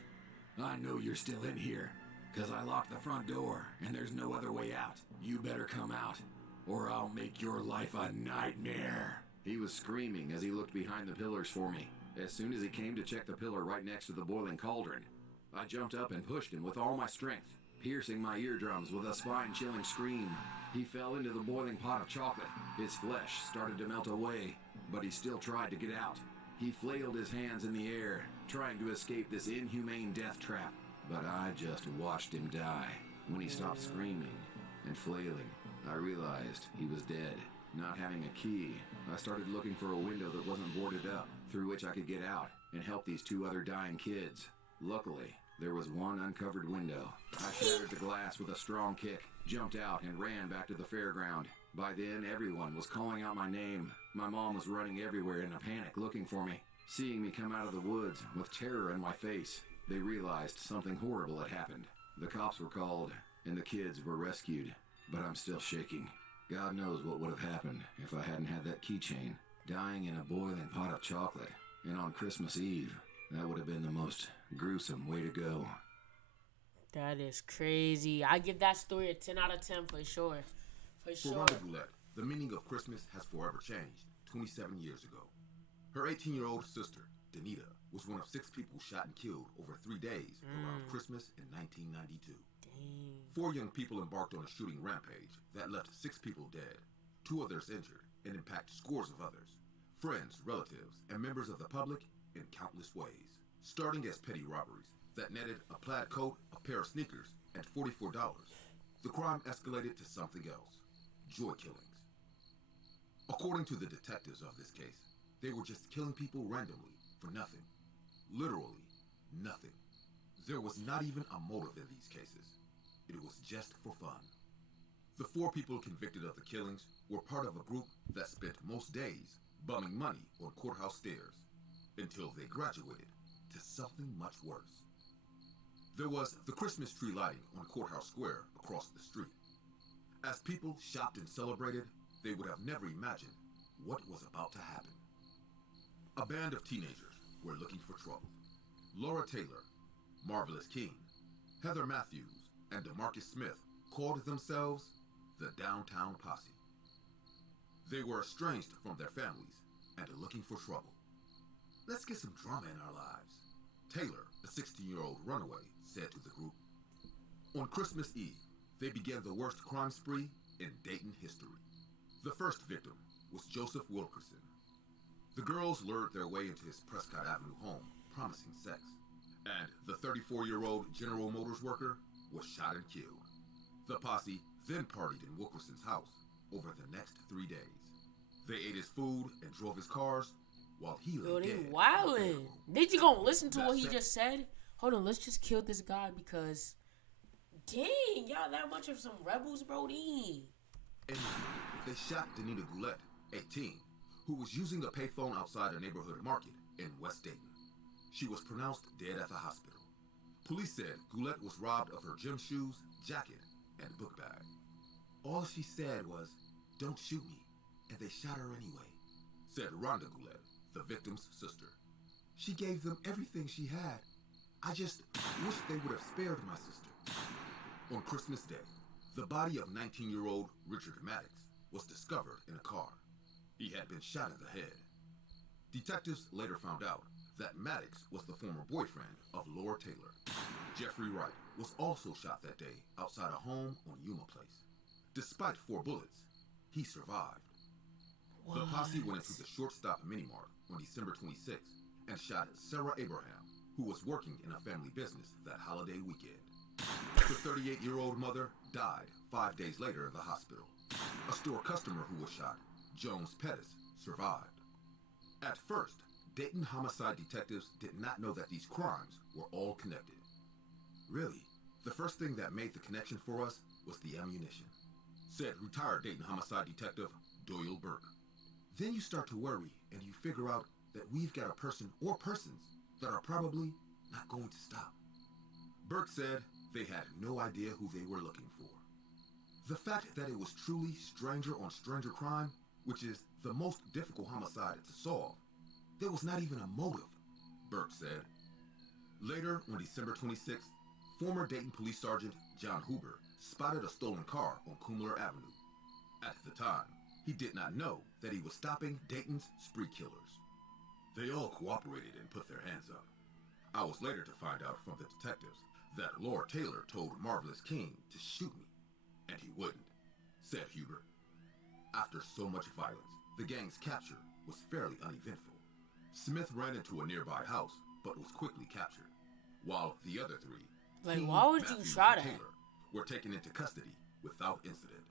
I know you're still in here, 'cause I locked the front door, and there's no other way out. You better come out, or I'll make your life a nightmare." He was screaming as he looked behind the pillars for me. As soon as he came to check the pillar right next to the boiling cauldron, I jumped up and pushed him with all my strength. piercing my eardrums with a spine-chilling scream. He fell into the boiling pot of chocolate. His flesh started to melt away, but he still tried to get out. He flailed his hands in the air, trying to escape this inhumane death trap, but I just watched him die. When he stopped screaming and flailing, I realized he was dead. Not having a key, I started looking for a window that wasn't boarded up, through which I could get out and help these 2 other dying kids. Luckily, there was one uncovered window. I shattered the glass with a strong kick, jumped out, and ran back to the fairground. By then, everyone was calling out my name. My mom was running everywhere in a panic looking for me. Seeing me come out of the woods with terror in my face, they realized something horrible had happened. The cops were called, and the kids were rescued, but I'm still shaking. God knows what would have happened if I hadn't had that keychain. Dying in a boiling pot of chocolate, and on Christmas Eve, that would have been the most gruesome way to go. That is crazy. I give that story a 10 out of 10 for sure. For For sure. Rhonda Goulet, the meaning of Christmas has forever changed 27 years ago. Her 18-year-old sister, Danita, was one of 6 people shot and killed over 3 days around Christmas in 1992. Dang. 4 young people embarked on a shooting rampage that left 6 people dead, 2 others injured, and impacted scores of others, friends, relatives, and members of the public in countless ways. Starting as petty robberies that netted a plaid coat, a pair of sneakers, and $44, the crime escalated to something else: joy killings. According to the detectives of this case, they were just killing people randomly for nothing. Literally nothing. There was not even a motive in these cases. It was just for fun. The 4 people convicted of the killings were part of a group that spent most days bumming money on courthouse stairs until they graduated to something much worse. There was the Christmas tree lighting on Courthouse Square across the street. As people shopped and celebrated, they would have never imagined what was about to happen. A band of teenagers were looking for trouble. Laura Taylor, Marvelous King, Heather Matthews, and DeMarcus Smith called themselves the Downtown Posse. They were estranged from their families and looking for trouble. Let's get some drama in our lives, Taylor, a 16-year-old runaway, said to the group. On Christmas Eve, they began the worst crime spree in Dayton history. The first victim was Joseph Wilkerson. The girls lured their way into his Prescott Avenue home, promising sex, and the 34-year-old General Motors worker was shot and killed. The posse then partied in Wilkerson's house over the next 3 days. They ate his food and drove his cars while he lay Yo, they dead. wildin'. Did you gonna listen to what he That's it. just said? Hold on, let's just kill this guy because, dang, y'all that much of some rebels, bro. And they shot Danita Goulet, 18, who was using a payphone outside a neighborhood market in West Dayton. She was pronounced dead at the hospital. Police said Goulet was robbed of her gym shoes, jacket, and book bag. All she said was, "Don't shoot me," and they shot her anyway, said Rhonda Goulet, the victim's sister. She gave them everything she had. I just wish they would have spared my sister. On Christmas Day, the body of 19-year-old Richard Maddox was discovered in a car. He had been shot in the head. Detectives later found out that Maddox was the former boyfriend of Laura Taylor. Jeffrey Wright was also shot that day outside a home on Yuma Place. Despite 4 bullets, he survived. The posse went into the Shortstop Mini-Mart on December 26th and shot Sarah Abraham, who was working in a family business that holiday weekend. The 38-year-old mother died 5 days later in the hospital. A store customer who was shot, Jones Pettis, survived. At first, Dayton homicide detectives did not know that these crimes were all connected. Really, the first thing that made the connection for us was the ammunition, said retired Dayton homicide detective Doyle Burke. Then you start to worry and you figure out that we've got a person or persons that are probably not going to stop. Burke said they had no idea who they were looking for. The fact that it was truly stranger on stranger crime, which is the most difficult homicide to solve, there was not even a motive, Burke said. Later, on December 26th, former Dayton Police Sergeant John Huber spotted a stolen car on Kumler Avenue. At the time, he did not know that he was stopping Dayton's spree killers. They all cooperated and put their hands up. I was later to find out from the detectives that Lord Taylor told Marvelous King to shoot me, and he wouldn't, said Hubert. After so much violence, the gang's capture was fairly uneventful. Smith ran into a nearby house, but was quickly captured, while the other three, Like, King, why would you Matthews, try and that? Taylor, were taken into custody without incident.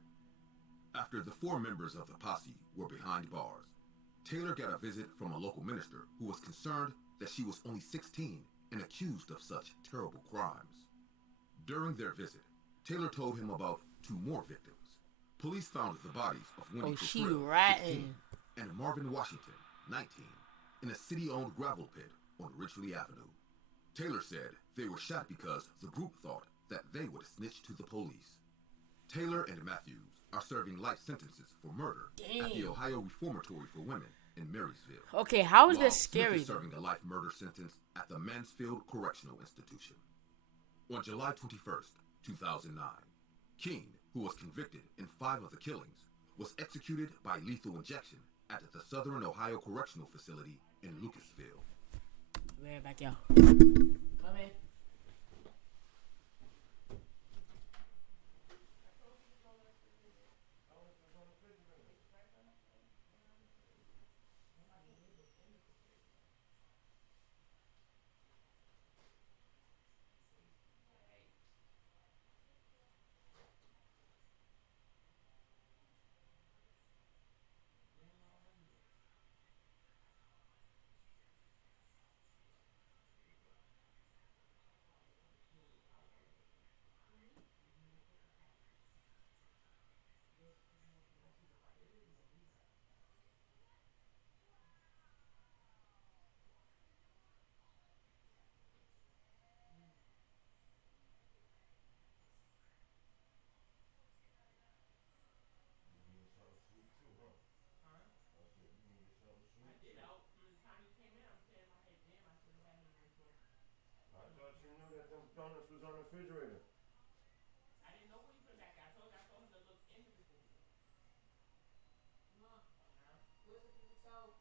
After the 4 members of the posse were behind bars, Taylor got a visit from a local minister who was concerned that she was only 16 and accused of such terrible crimes. During their visit, Taylor told him about 2 more victims. Police found the bodies of Wendy Oh, she Cottrell, ratting. 16, and Marvin Washington, 19, in a city-owned gravel pit on Ridgely Avenue. Taylor said they were shot because the group thought that they would snitch to the police. Taylor and Matthews are serving life sentences for murder at the Dang. Ohio Reformatory for Women in Marysville. Okay, how is while that scary? Smith is serving a life murder sentence at the Mansfield Correctional Institution. On July 21st, 2009, King, who was convicted in 5 of the killings, was executed by lethal injection at the Southern Ohio Correctional Facility in Lucasville. Right back, y'all. Come in. Donuts was on the refrigerator. I didn't know where you put it back there. I told him to look in the refrigerator. Where's the paper towel?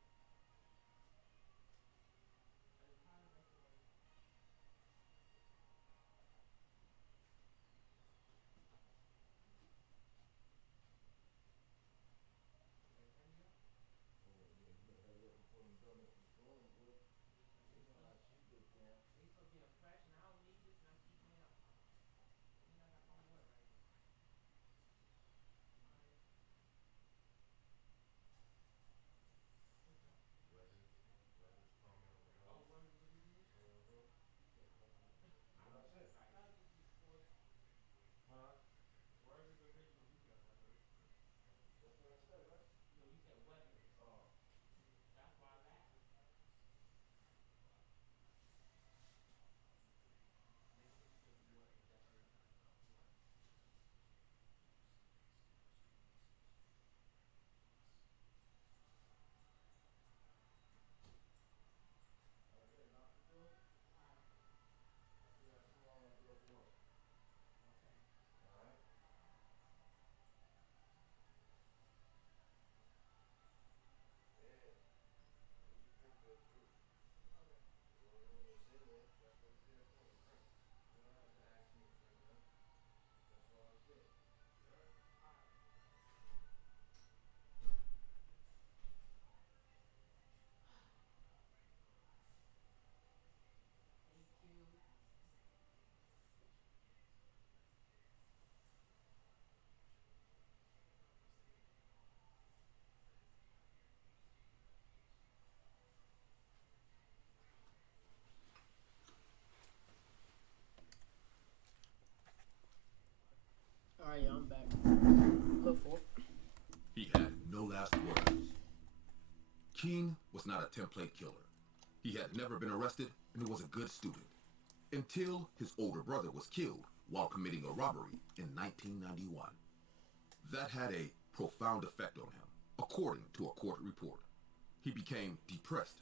Alright, y'all, I'm back. Look for it. He had no last words. King was not a template killer. He had never been arrested and was a good student. Until his older brother was killed while committing a robbery in 1991. That had a profound effect on him, according to a court report. He became depressed,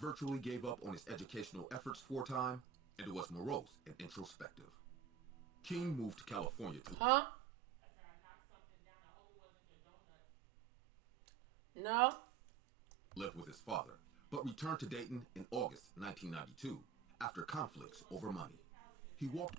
virtually gave up on his educational efforts for a time, and was morose and introspective. King moved to California to Huh? No? live with his father, but returned to Dayton in August 1992 after conflicts over money. He walked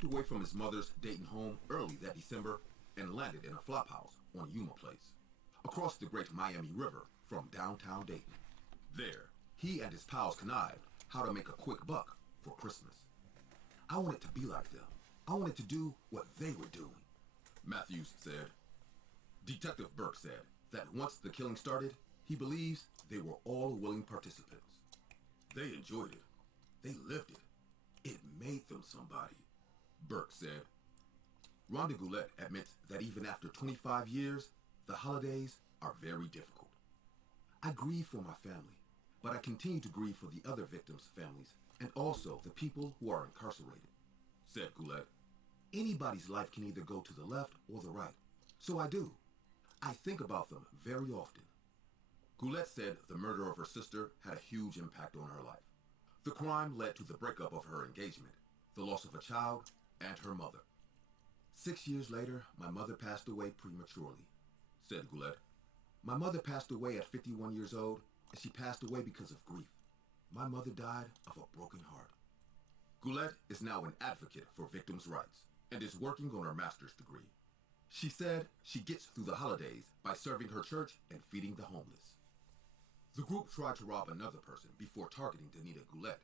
slipped away from his mother's Dayton home early that December and landed in a flophouse on Yuma Place, across the great Miami River from downtown Dayton. There, he and his pals connived how to make a quick buck for Christmas. I wanted to be like them. I wanted to do what they were doing, Matthews said. Detective Burke said that once the killing started, he believes they were all willing participants. They enjoyed it. They lived it. It made them somebody, Burke said. Rhonda Goulet admits that even after 25 years, the holidays are very difficult. I grieve for my family, but I continue to grieve for the other victims' families and also the people who are incarcerated, said Goulet. Anybody's life can either go to the left or the right, so I do. I think about them very often. Goulet said the murder of her sister had a huge impact on her life. The crime led to the breakup of her engagement, the loss of a child, and her mother. 6 years later, my mother passed away prematurely, said Goulet. My mother passed away at 51 years old, and she passed away because of grief. My mother died of a broken heart. Goulet is now an advocate for victims' rights and is working on her master's degree. She said she gets through the holidays by serving her church and feeding the homeless. The group tried to rob another person before targeting Danita Goulet,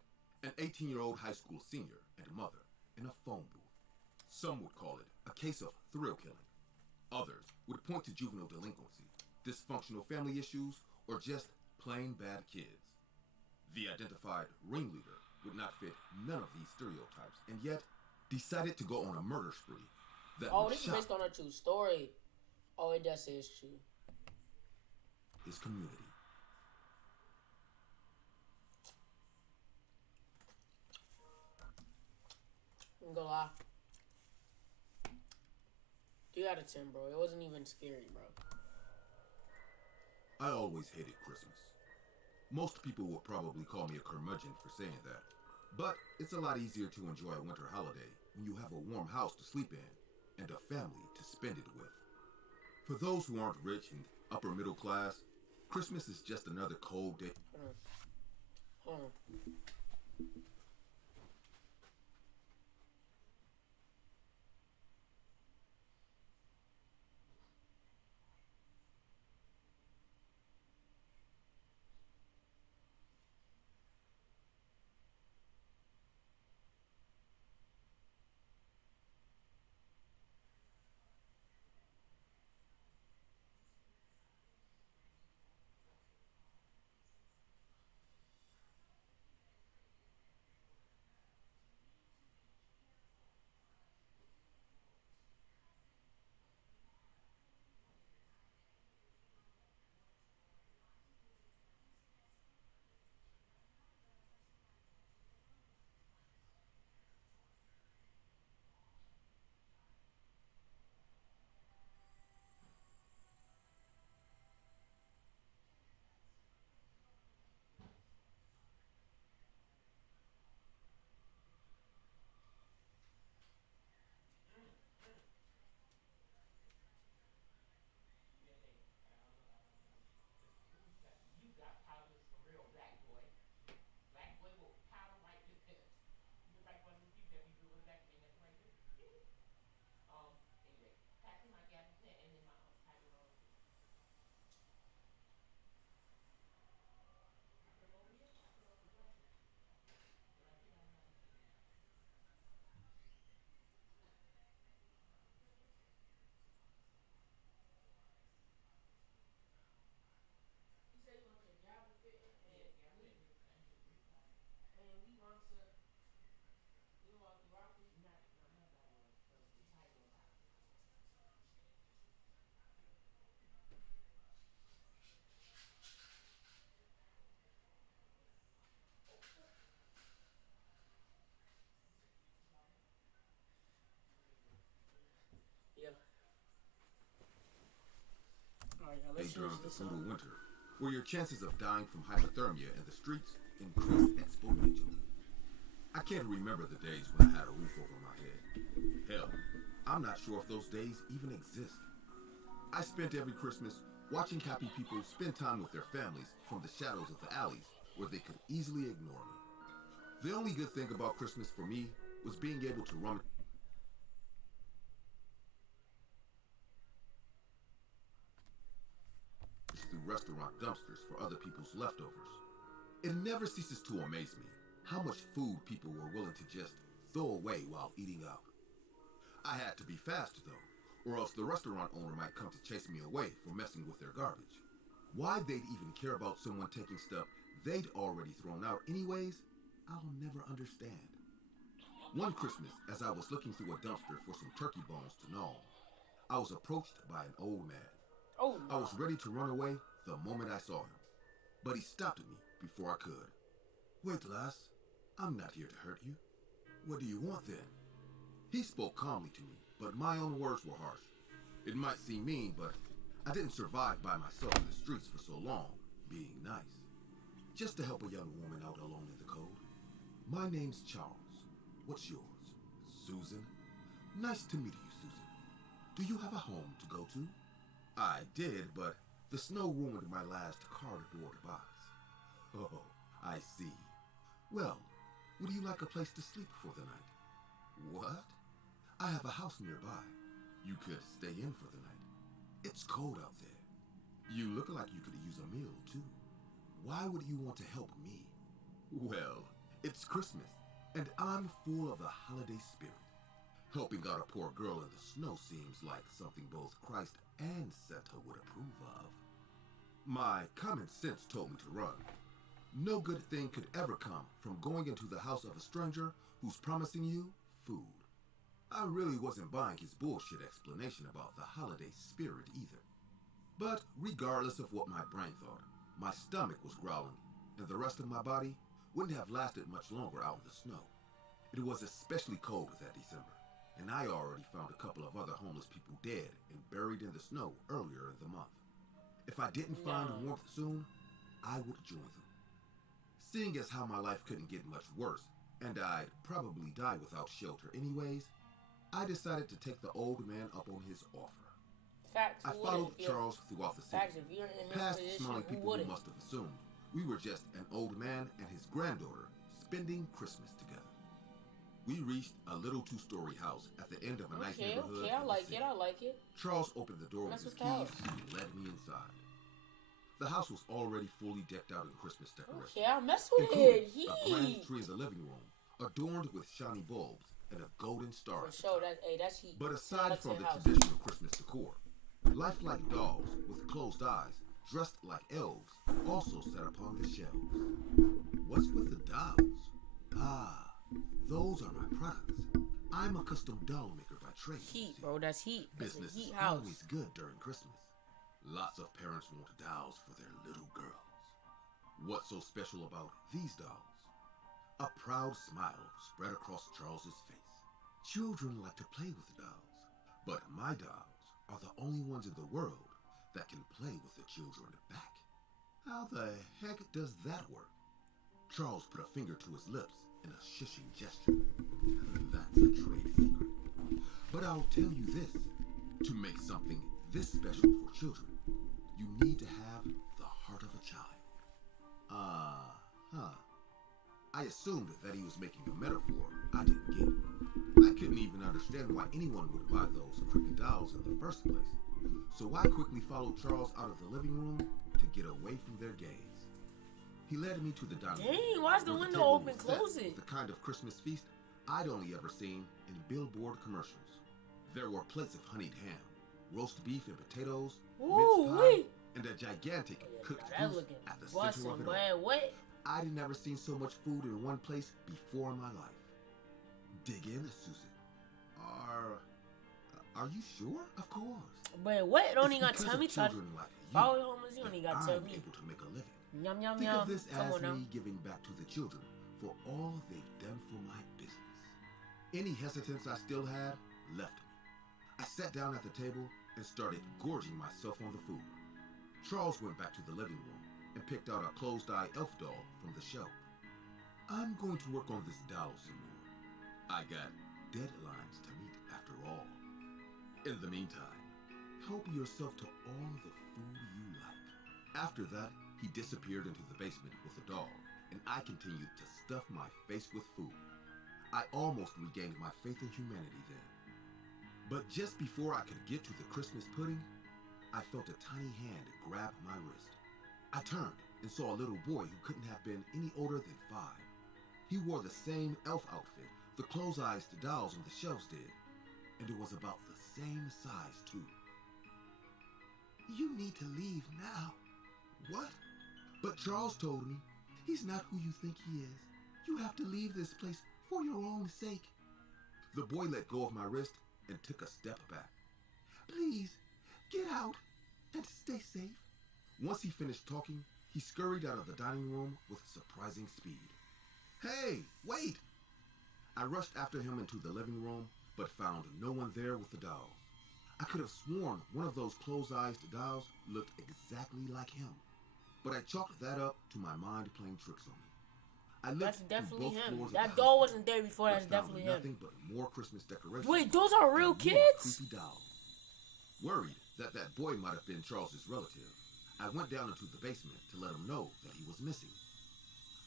an 18-year-old high school senior and mother, in a phone booth. Some would call it a case of thrill killing. Others would point to juvenile delinquency, dysfunctional family issues, or just plain bad kids. The identified ringleader would not fit none of these stereotypes, and yet decided to go on a murder spree that would this is shock based on a true story. Oh, it does say it's true. his community. I'm gonna lie. 3 out of 10, bro. It wasn't even scary, bro. I always hated Christmas. Most people would probably call me a curmudgeon for saying that, but it's a lot easier to enjoy a winter holiday when you have a warm house to sleep in and a family to spend it with. For those who aren't rich and upper middle class, Christmas is just another cold day. Hold on. Yeah. Alright, now let's During finish the this brutal song. winter, where your chances of dying from hypothermia in the streets increase exponentially. I can't remember the days when I had a roof over my head. Hell, I'm not sure if those days even exist. I spent every Christmas watching happy people spend time with their families from the shadows of the alleys where they could easily ignore me. The only good thing about Christmas for me was being able to rummage restaurant dumpsters for other people's leftovers. It never ceases to amaze me how much food people were willing to just throw away while eating out. I had to be fast though, or else the restaurant owner might come to chase me away for messing with their garbage. Why they'd even care about someone taking stuff they'd already thrown out anyways, I'll never understand. One Christmas, as I was looking through a dumpster for some turkey bones to gnaw, I was approached by an old man. Oh, I was ready to run away the moment I saw him, but he stopped me before I could. Wait, lass, I'm not here to hurt you. What do you want then? He spoke calmly to me, but my own words were harsh. It might seem mean, but I didn't survive by myself in the streets for so long, being nice. Just to help a young woman out alone in the cold. My name's Charles. What's yours? Susan? Nice to meet you, Susan. Do you have a home to go to? I did, but the snow ruined my last cardboard box. Oh, I see. Well, would you like a place to sleep for the night? What? I have a house nearby. You could stay in for the night. It's cold out there. You look like you could use a meal, too. Why would you want to help me? Well, it's Christmas, and I'm full of the holiday spirit. Helping out a poor girl in the snow seems like something both Christ and Santa would approve of. My common sense told me to run. No good thing could ever come from going into the house of a stranger who's promising you food. I really wasn't buying his bullshit explanation about the holiday spirit either. But regardless of what my brain thought, my stomach was growling, and the rest of my body wouldn't have lasted much longer out in the snow. It was especially cold that December, and I already found a couple of other homeless people dead and buried in the snow earlier in the month. If I didn't find warmth soon, I would join them. Seeing as how my life couldn't get much worse, and I'd probably die without shelter anyways, I decided to take the old man up on his offer. Facts. I followed Charles throughout the city, Facts, if you're in his past position, smiling who people who wouldn't? must have assumed we were just an old man and his granddaughter spending Christmas together. We reached a little two-story house at the end of a nice neighborhood. Okay, I like it. I like it. Charles opened the door with That's his what's the house. keys and led me inside. The house was already fully decked out in Christmas decorations. Okay, I'll mess with including it. a grand tree in the living room, adorned with shiny bulbs and a golden star. For sure, that's heat. But Shout aside out to from the house. traditional Christmas decor, lifelike dolls with closed eyes, dressed like elves, also sat upon the shelves. What's with the dolls? Ah, those are my products. I'm a custom doll maker by trade. Heat, bro. That's heat. That's Business a heat is house. always good during Christmas. Lots of parents want dolls for their little girls. What's so special about these dolls? A proud smile spread across Charles's face. Children like to play with dolls, but my dolls are the only ones in the world that can play with the children back. How the heck does that work? Charles put a finger to his lips in a shushing gesture. That's a trade secret. But I'll tell you this, to make something this special for children, you need to have the heart of a child. I assumed that he was making a metaphor I didn't get. I couldn't even understand why anyone would buy those creepy dolls in the first place. So I quickly followed Charles out of the living room to get away from their gaze. He led me to the dining room. Dang, why's the where window table open? was set Close it. with the kind of Christmas feast I'd only ever seen in billboard commercials. There were plates of honeyed ham, roast beef and potatoes, Ooh, minced pie, wee. and a gigantic cooked That goose looking at the center bussin', of it all. man. What? I'd never seen so much food in one place before in my life. Dig in, Susan. Are you sure? Of course. But what? Don't It's even got because tell of me. children like you Follow homeless. You don't that even got tell I'm me. able to make a living. Yum yum Think yum. of this Come as on now. me giving back to the children for all they've done for my business. Any hesitance I still had left me. I sat down at the table and started gorging myself on the food. Charles went back to the living room and picked out a closed-eye elf doll from the shelf. I'm going to work on this doll some more. I got deadlines to meet after all. In the meantime, help yourself to all the food you like. After that, he disappeared into the basement with the doll, and I continued to stuff my face with food. I almost regained my faith in humanity then. But just before I could get to the Christmas pudding, I felt a tiny hand grab my wrist. I turned and saw a little boy who couldn't have been any older than 5. He wore the same elf outfit the closed-eyed dolls on the shelves did, and it was about the same size too. You need to leave now. What? But Charles told me he's not who you think he is. You have to leave this place for your own sake. The boy let go of my wrist and took a step back. Please, get out and stay safe. Once he finished talking, he scurried out of the dining room with surprising speed. Hey, wait! I rushed after him into the living room, but found no one there with the dolls. I could have sworn one of those closed-eyed dolls looked exactly like him, but I chalked that up to my mind playing tricks on me. I looked That's definitely through both him. floors of That the doll house, wasn't there before. but That's found definitely him. nothing but more Christmas decorations. Wait, those are real and more kids? creepy dolls. Worried that boy might have been Charles's relative, I went down into the basement to let him know that he was missing.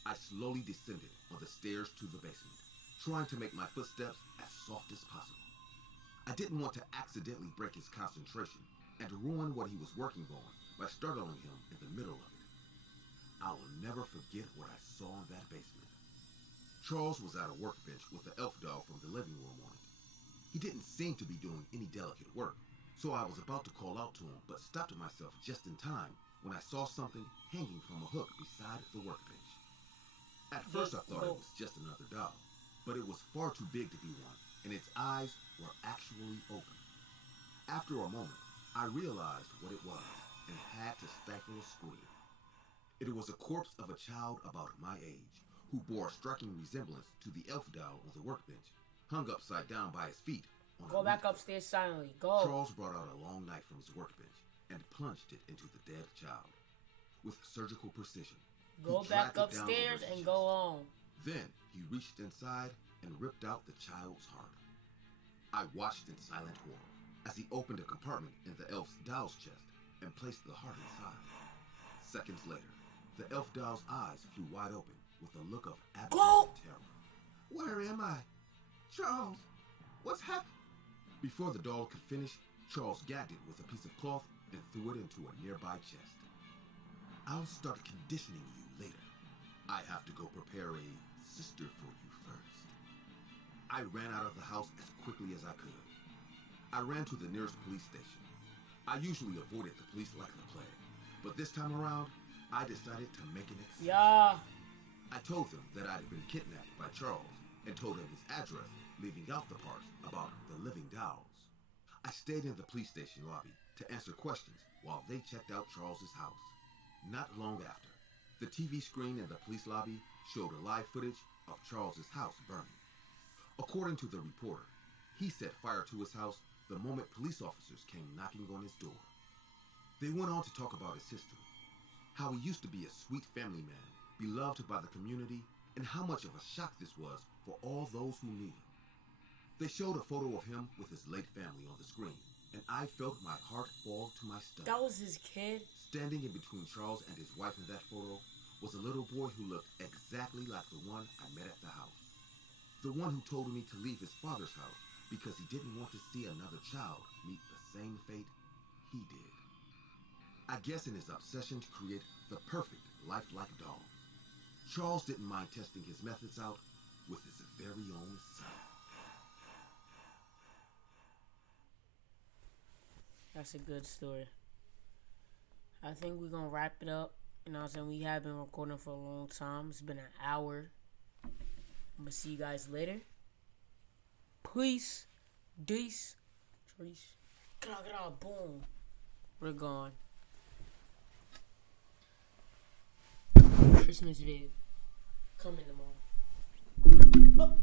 I slowly descended on the stairs to the basement, trying to make my footsteps as soft as possible. I didn't want to accidentally break his concentration and ruin what he was working on by startling him in the middle of it. I will never forget what I saw in that basement. Charles was at a workbench with the elf doll from the living room on it. He didn't seem to be doing any delicate work, so I was about to call out to him, but stopped myself just in time when I saw something hanging from a hook beside the workbench. At first I thought it was just another doll, but it was far too big to be one, and its eyes were actually open. After a moment, I realized what it was and had to stifle a scream. It was a corpse of a child about my age, who bore a striking resemblance to the elf doll on the workbench, hung upside down by his feet. Go back upstairs silently. Go. Charles brought out a long knife from his workbench and plunged it into the dead child. With surgical precision, Go back upstairs and go home. Then he reached inside and ripped out the child's heart. I watched in silent horror as he opened a compartment in the elf's doll's chest and placed the heart inside. Seconds later, the elf doll's eyes flew wide open with a look of abject terror. Where am I? Charles, what's happened? Before the doll could finish, Charles gagged it with a piece of cloth and threw it into a nearby chest. I'll start conditioning you later. I have to go prepare a sister for you first. I ran out of the house as quickly as I could. I ran to the nearest police station. I usually avoided the police like the plague, but this time around, I decided to make an exception. Yeah. I told them that I had been kidnapped by Charles and told him his address, leaving out the parts about the living dolls. I stayed in the police station lobby to answer questions while they checked out Charles's house. Not long after, the TV screen in the police lobby showed a live footage of Charles's house burning. According to the reporter, he set fire to his house the moment police officers came knocking on his door. They went on to talk about his history, how he used to be a sweet family man, beloved by the community, and how much of a shock this was for all those who knew him. They showed a photo of him with his late family on the screen, and I felt my heart fall to my stomach. That was his kid? Standing in between Charles and his wife in that photo was a little boy who looked exactly like the one I met at the house. The one who told me to leave his father's house because he didn't want to see another child meet the same fate he did. I guess in his obsession to create the perfect lifelike doll, Charles didn't mind testing his methods out with his very own son. That's a good story. I think we're going to wrap it up. You know what I'm saying? We have been recording for a long time. It's been an hour. I'm going to see you guys later. Peace. Deece. Trees. Get out. Boom. We're gone. Christmas vid. Coming tomorrow. Oh.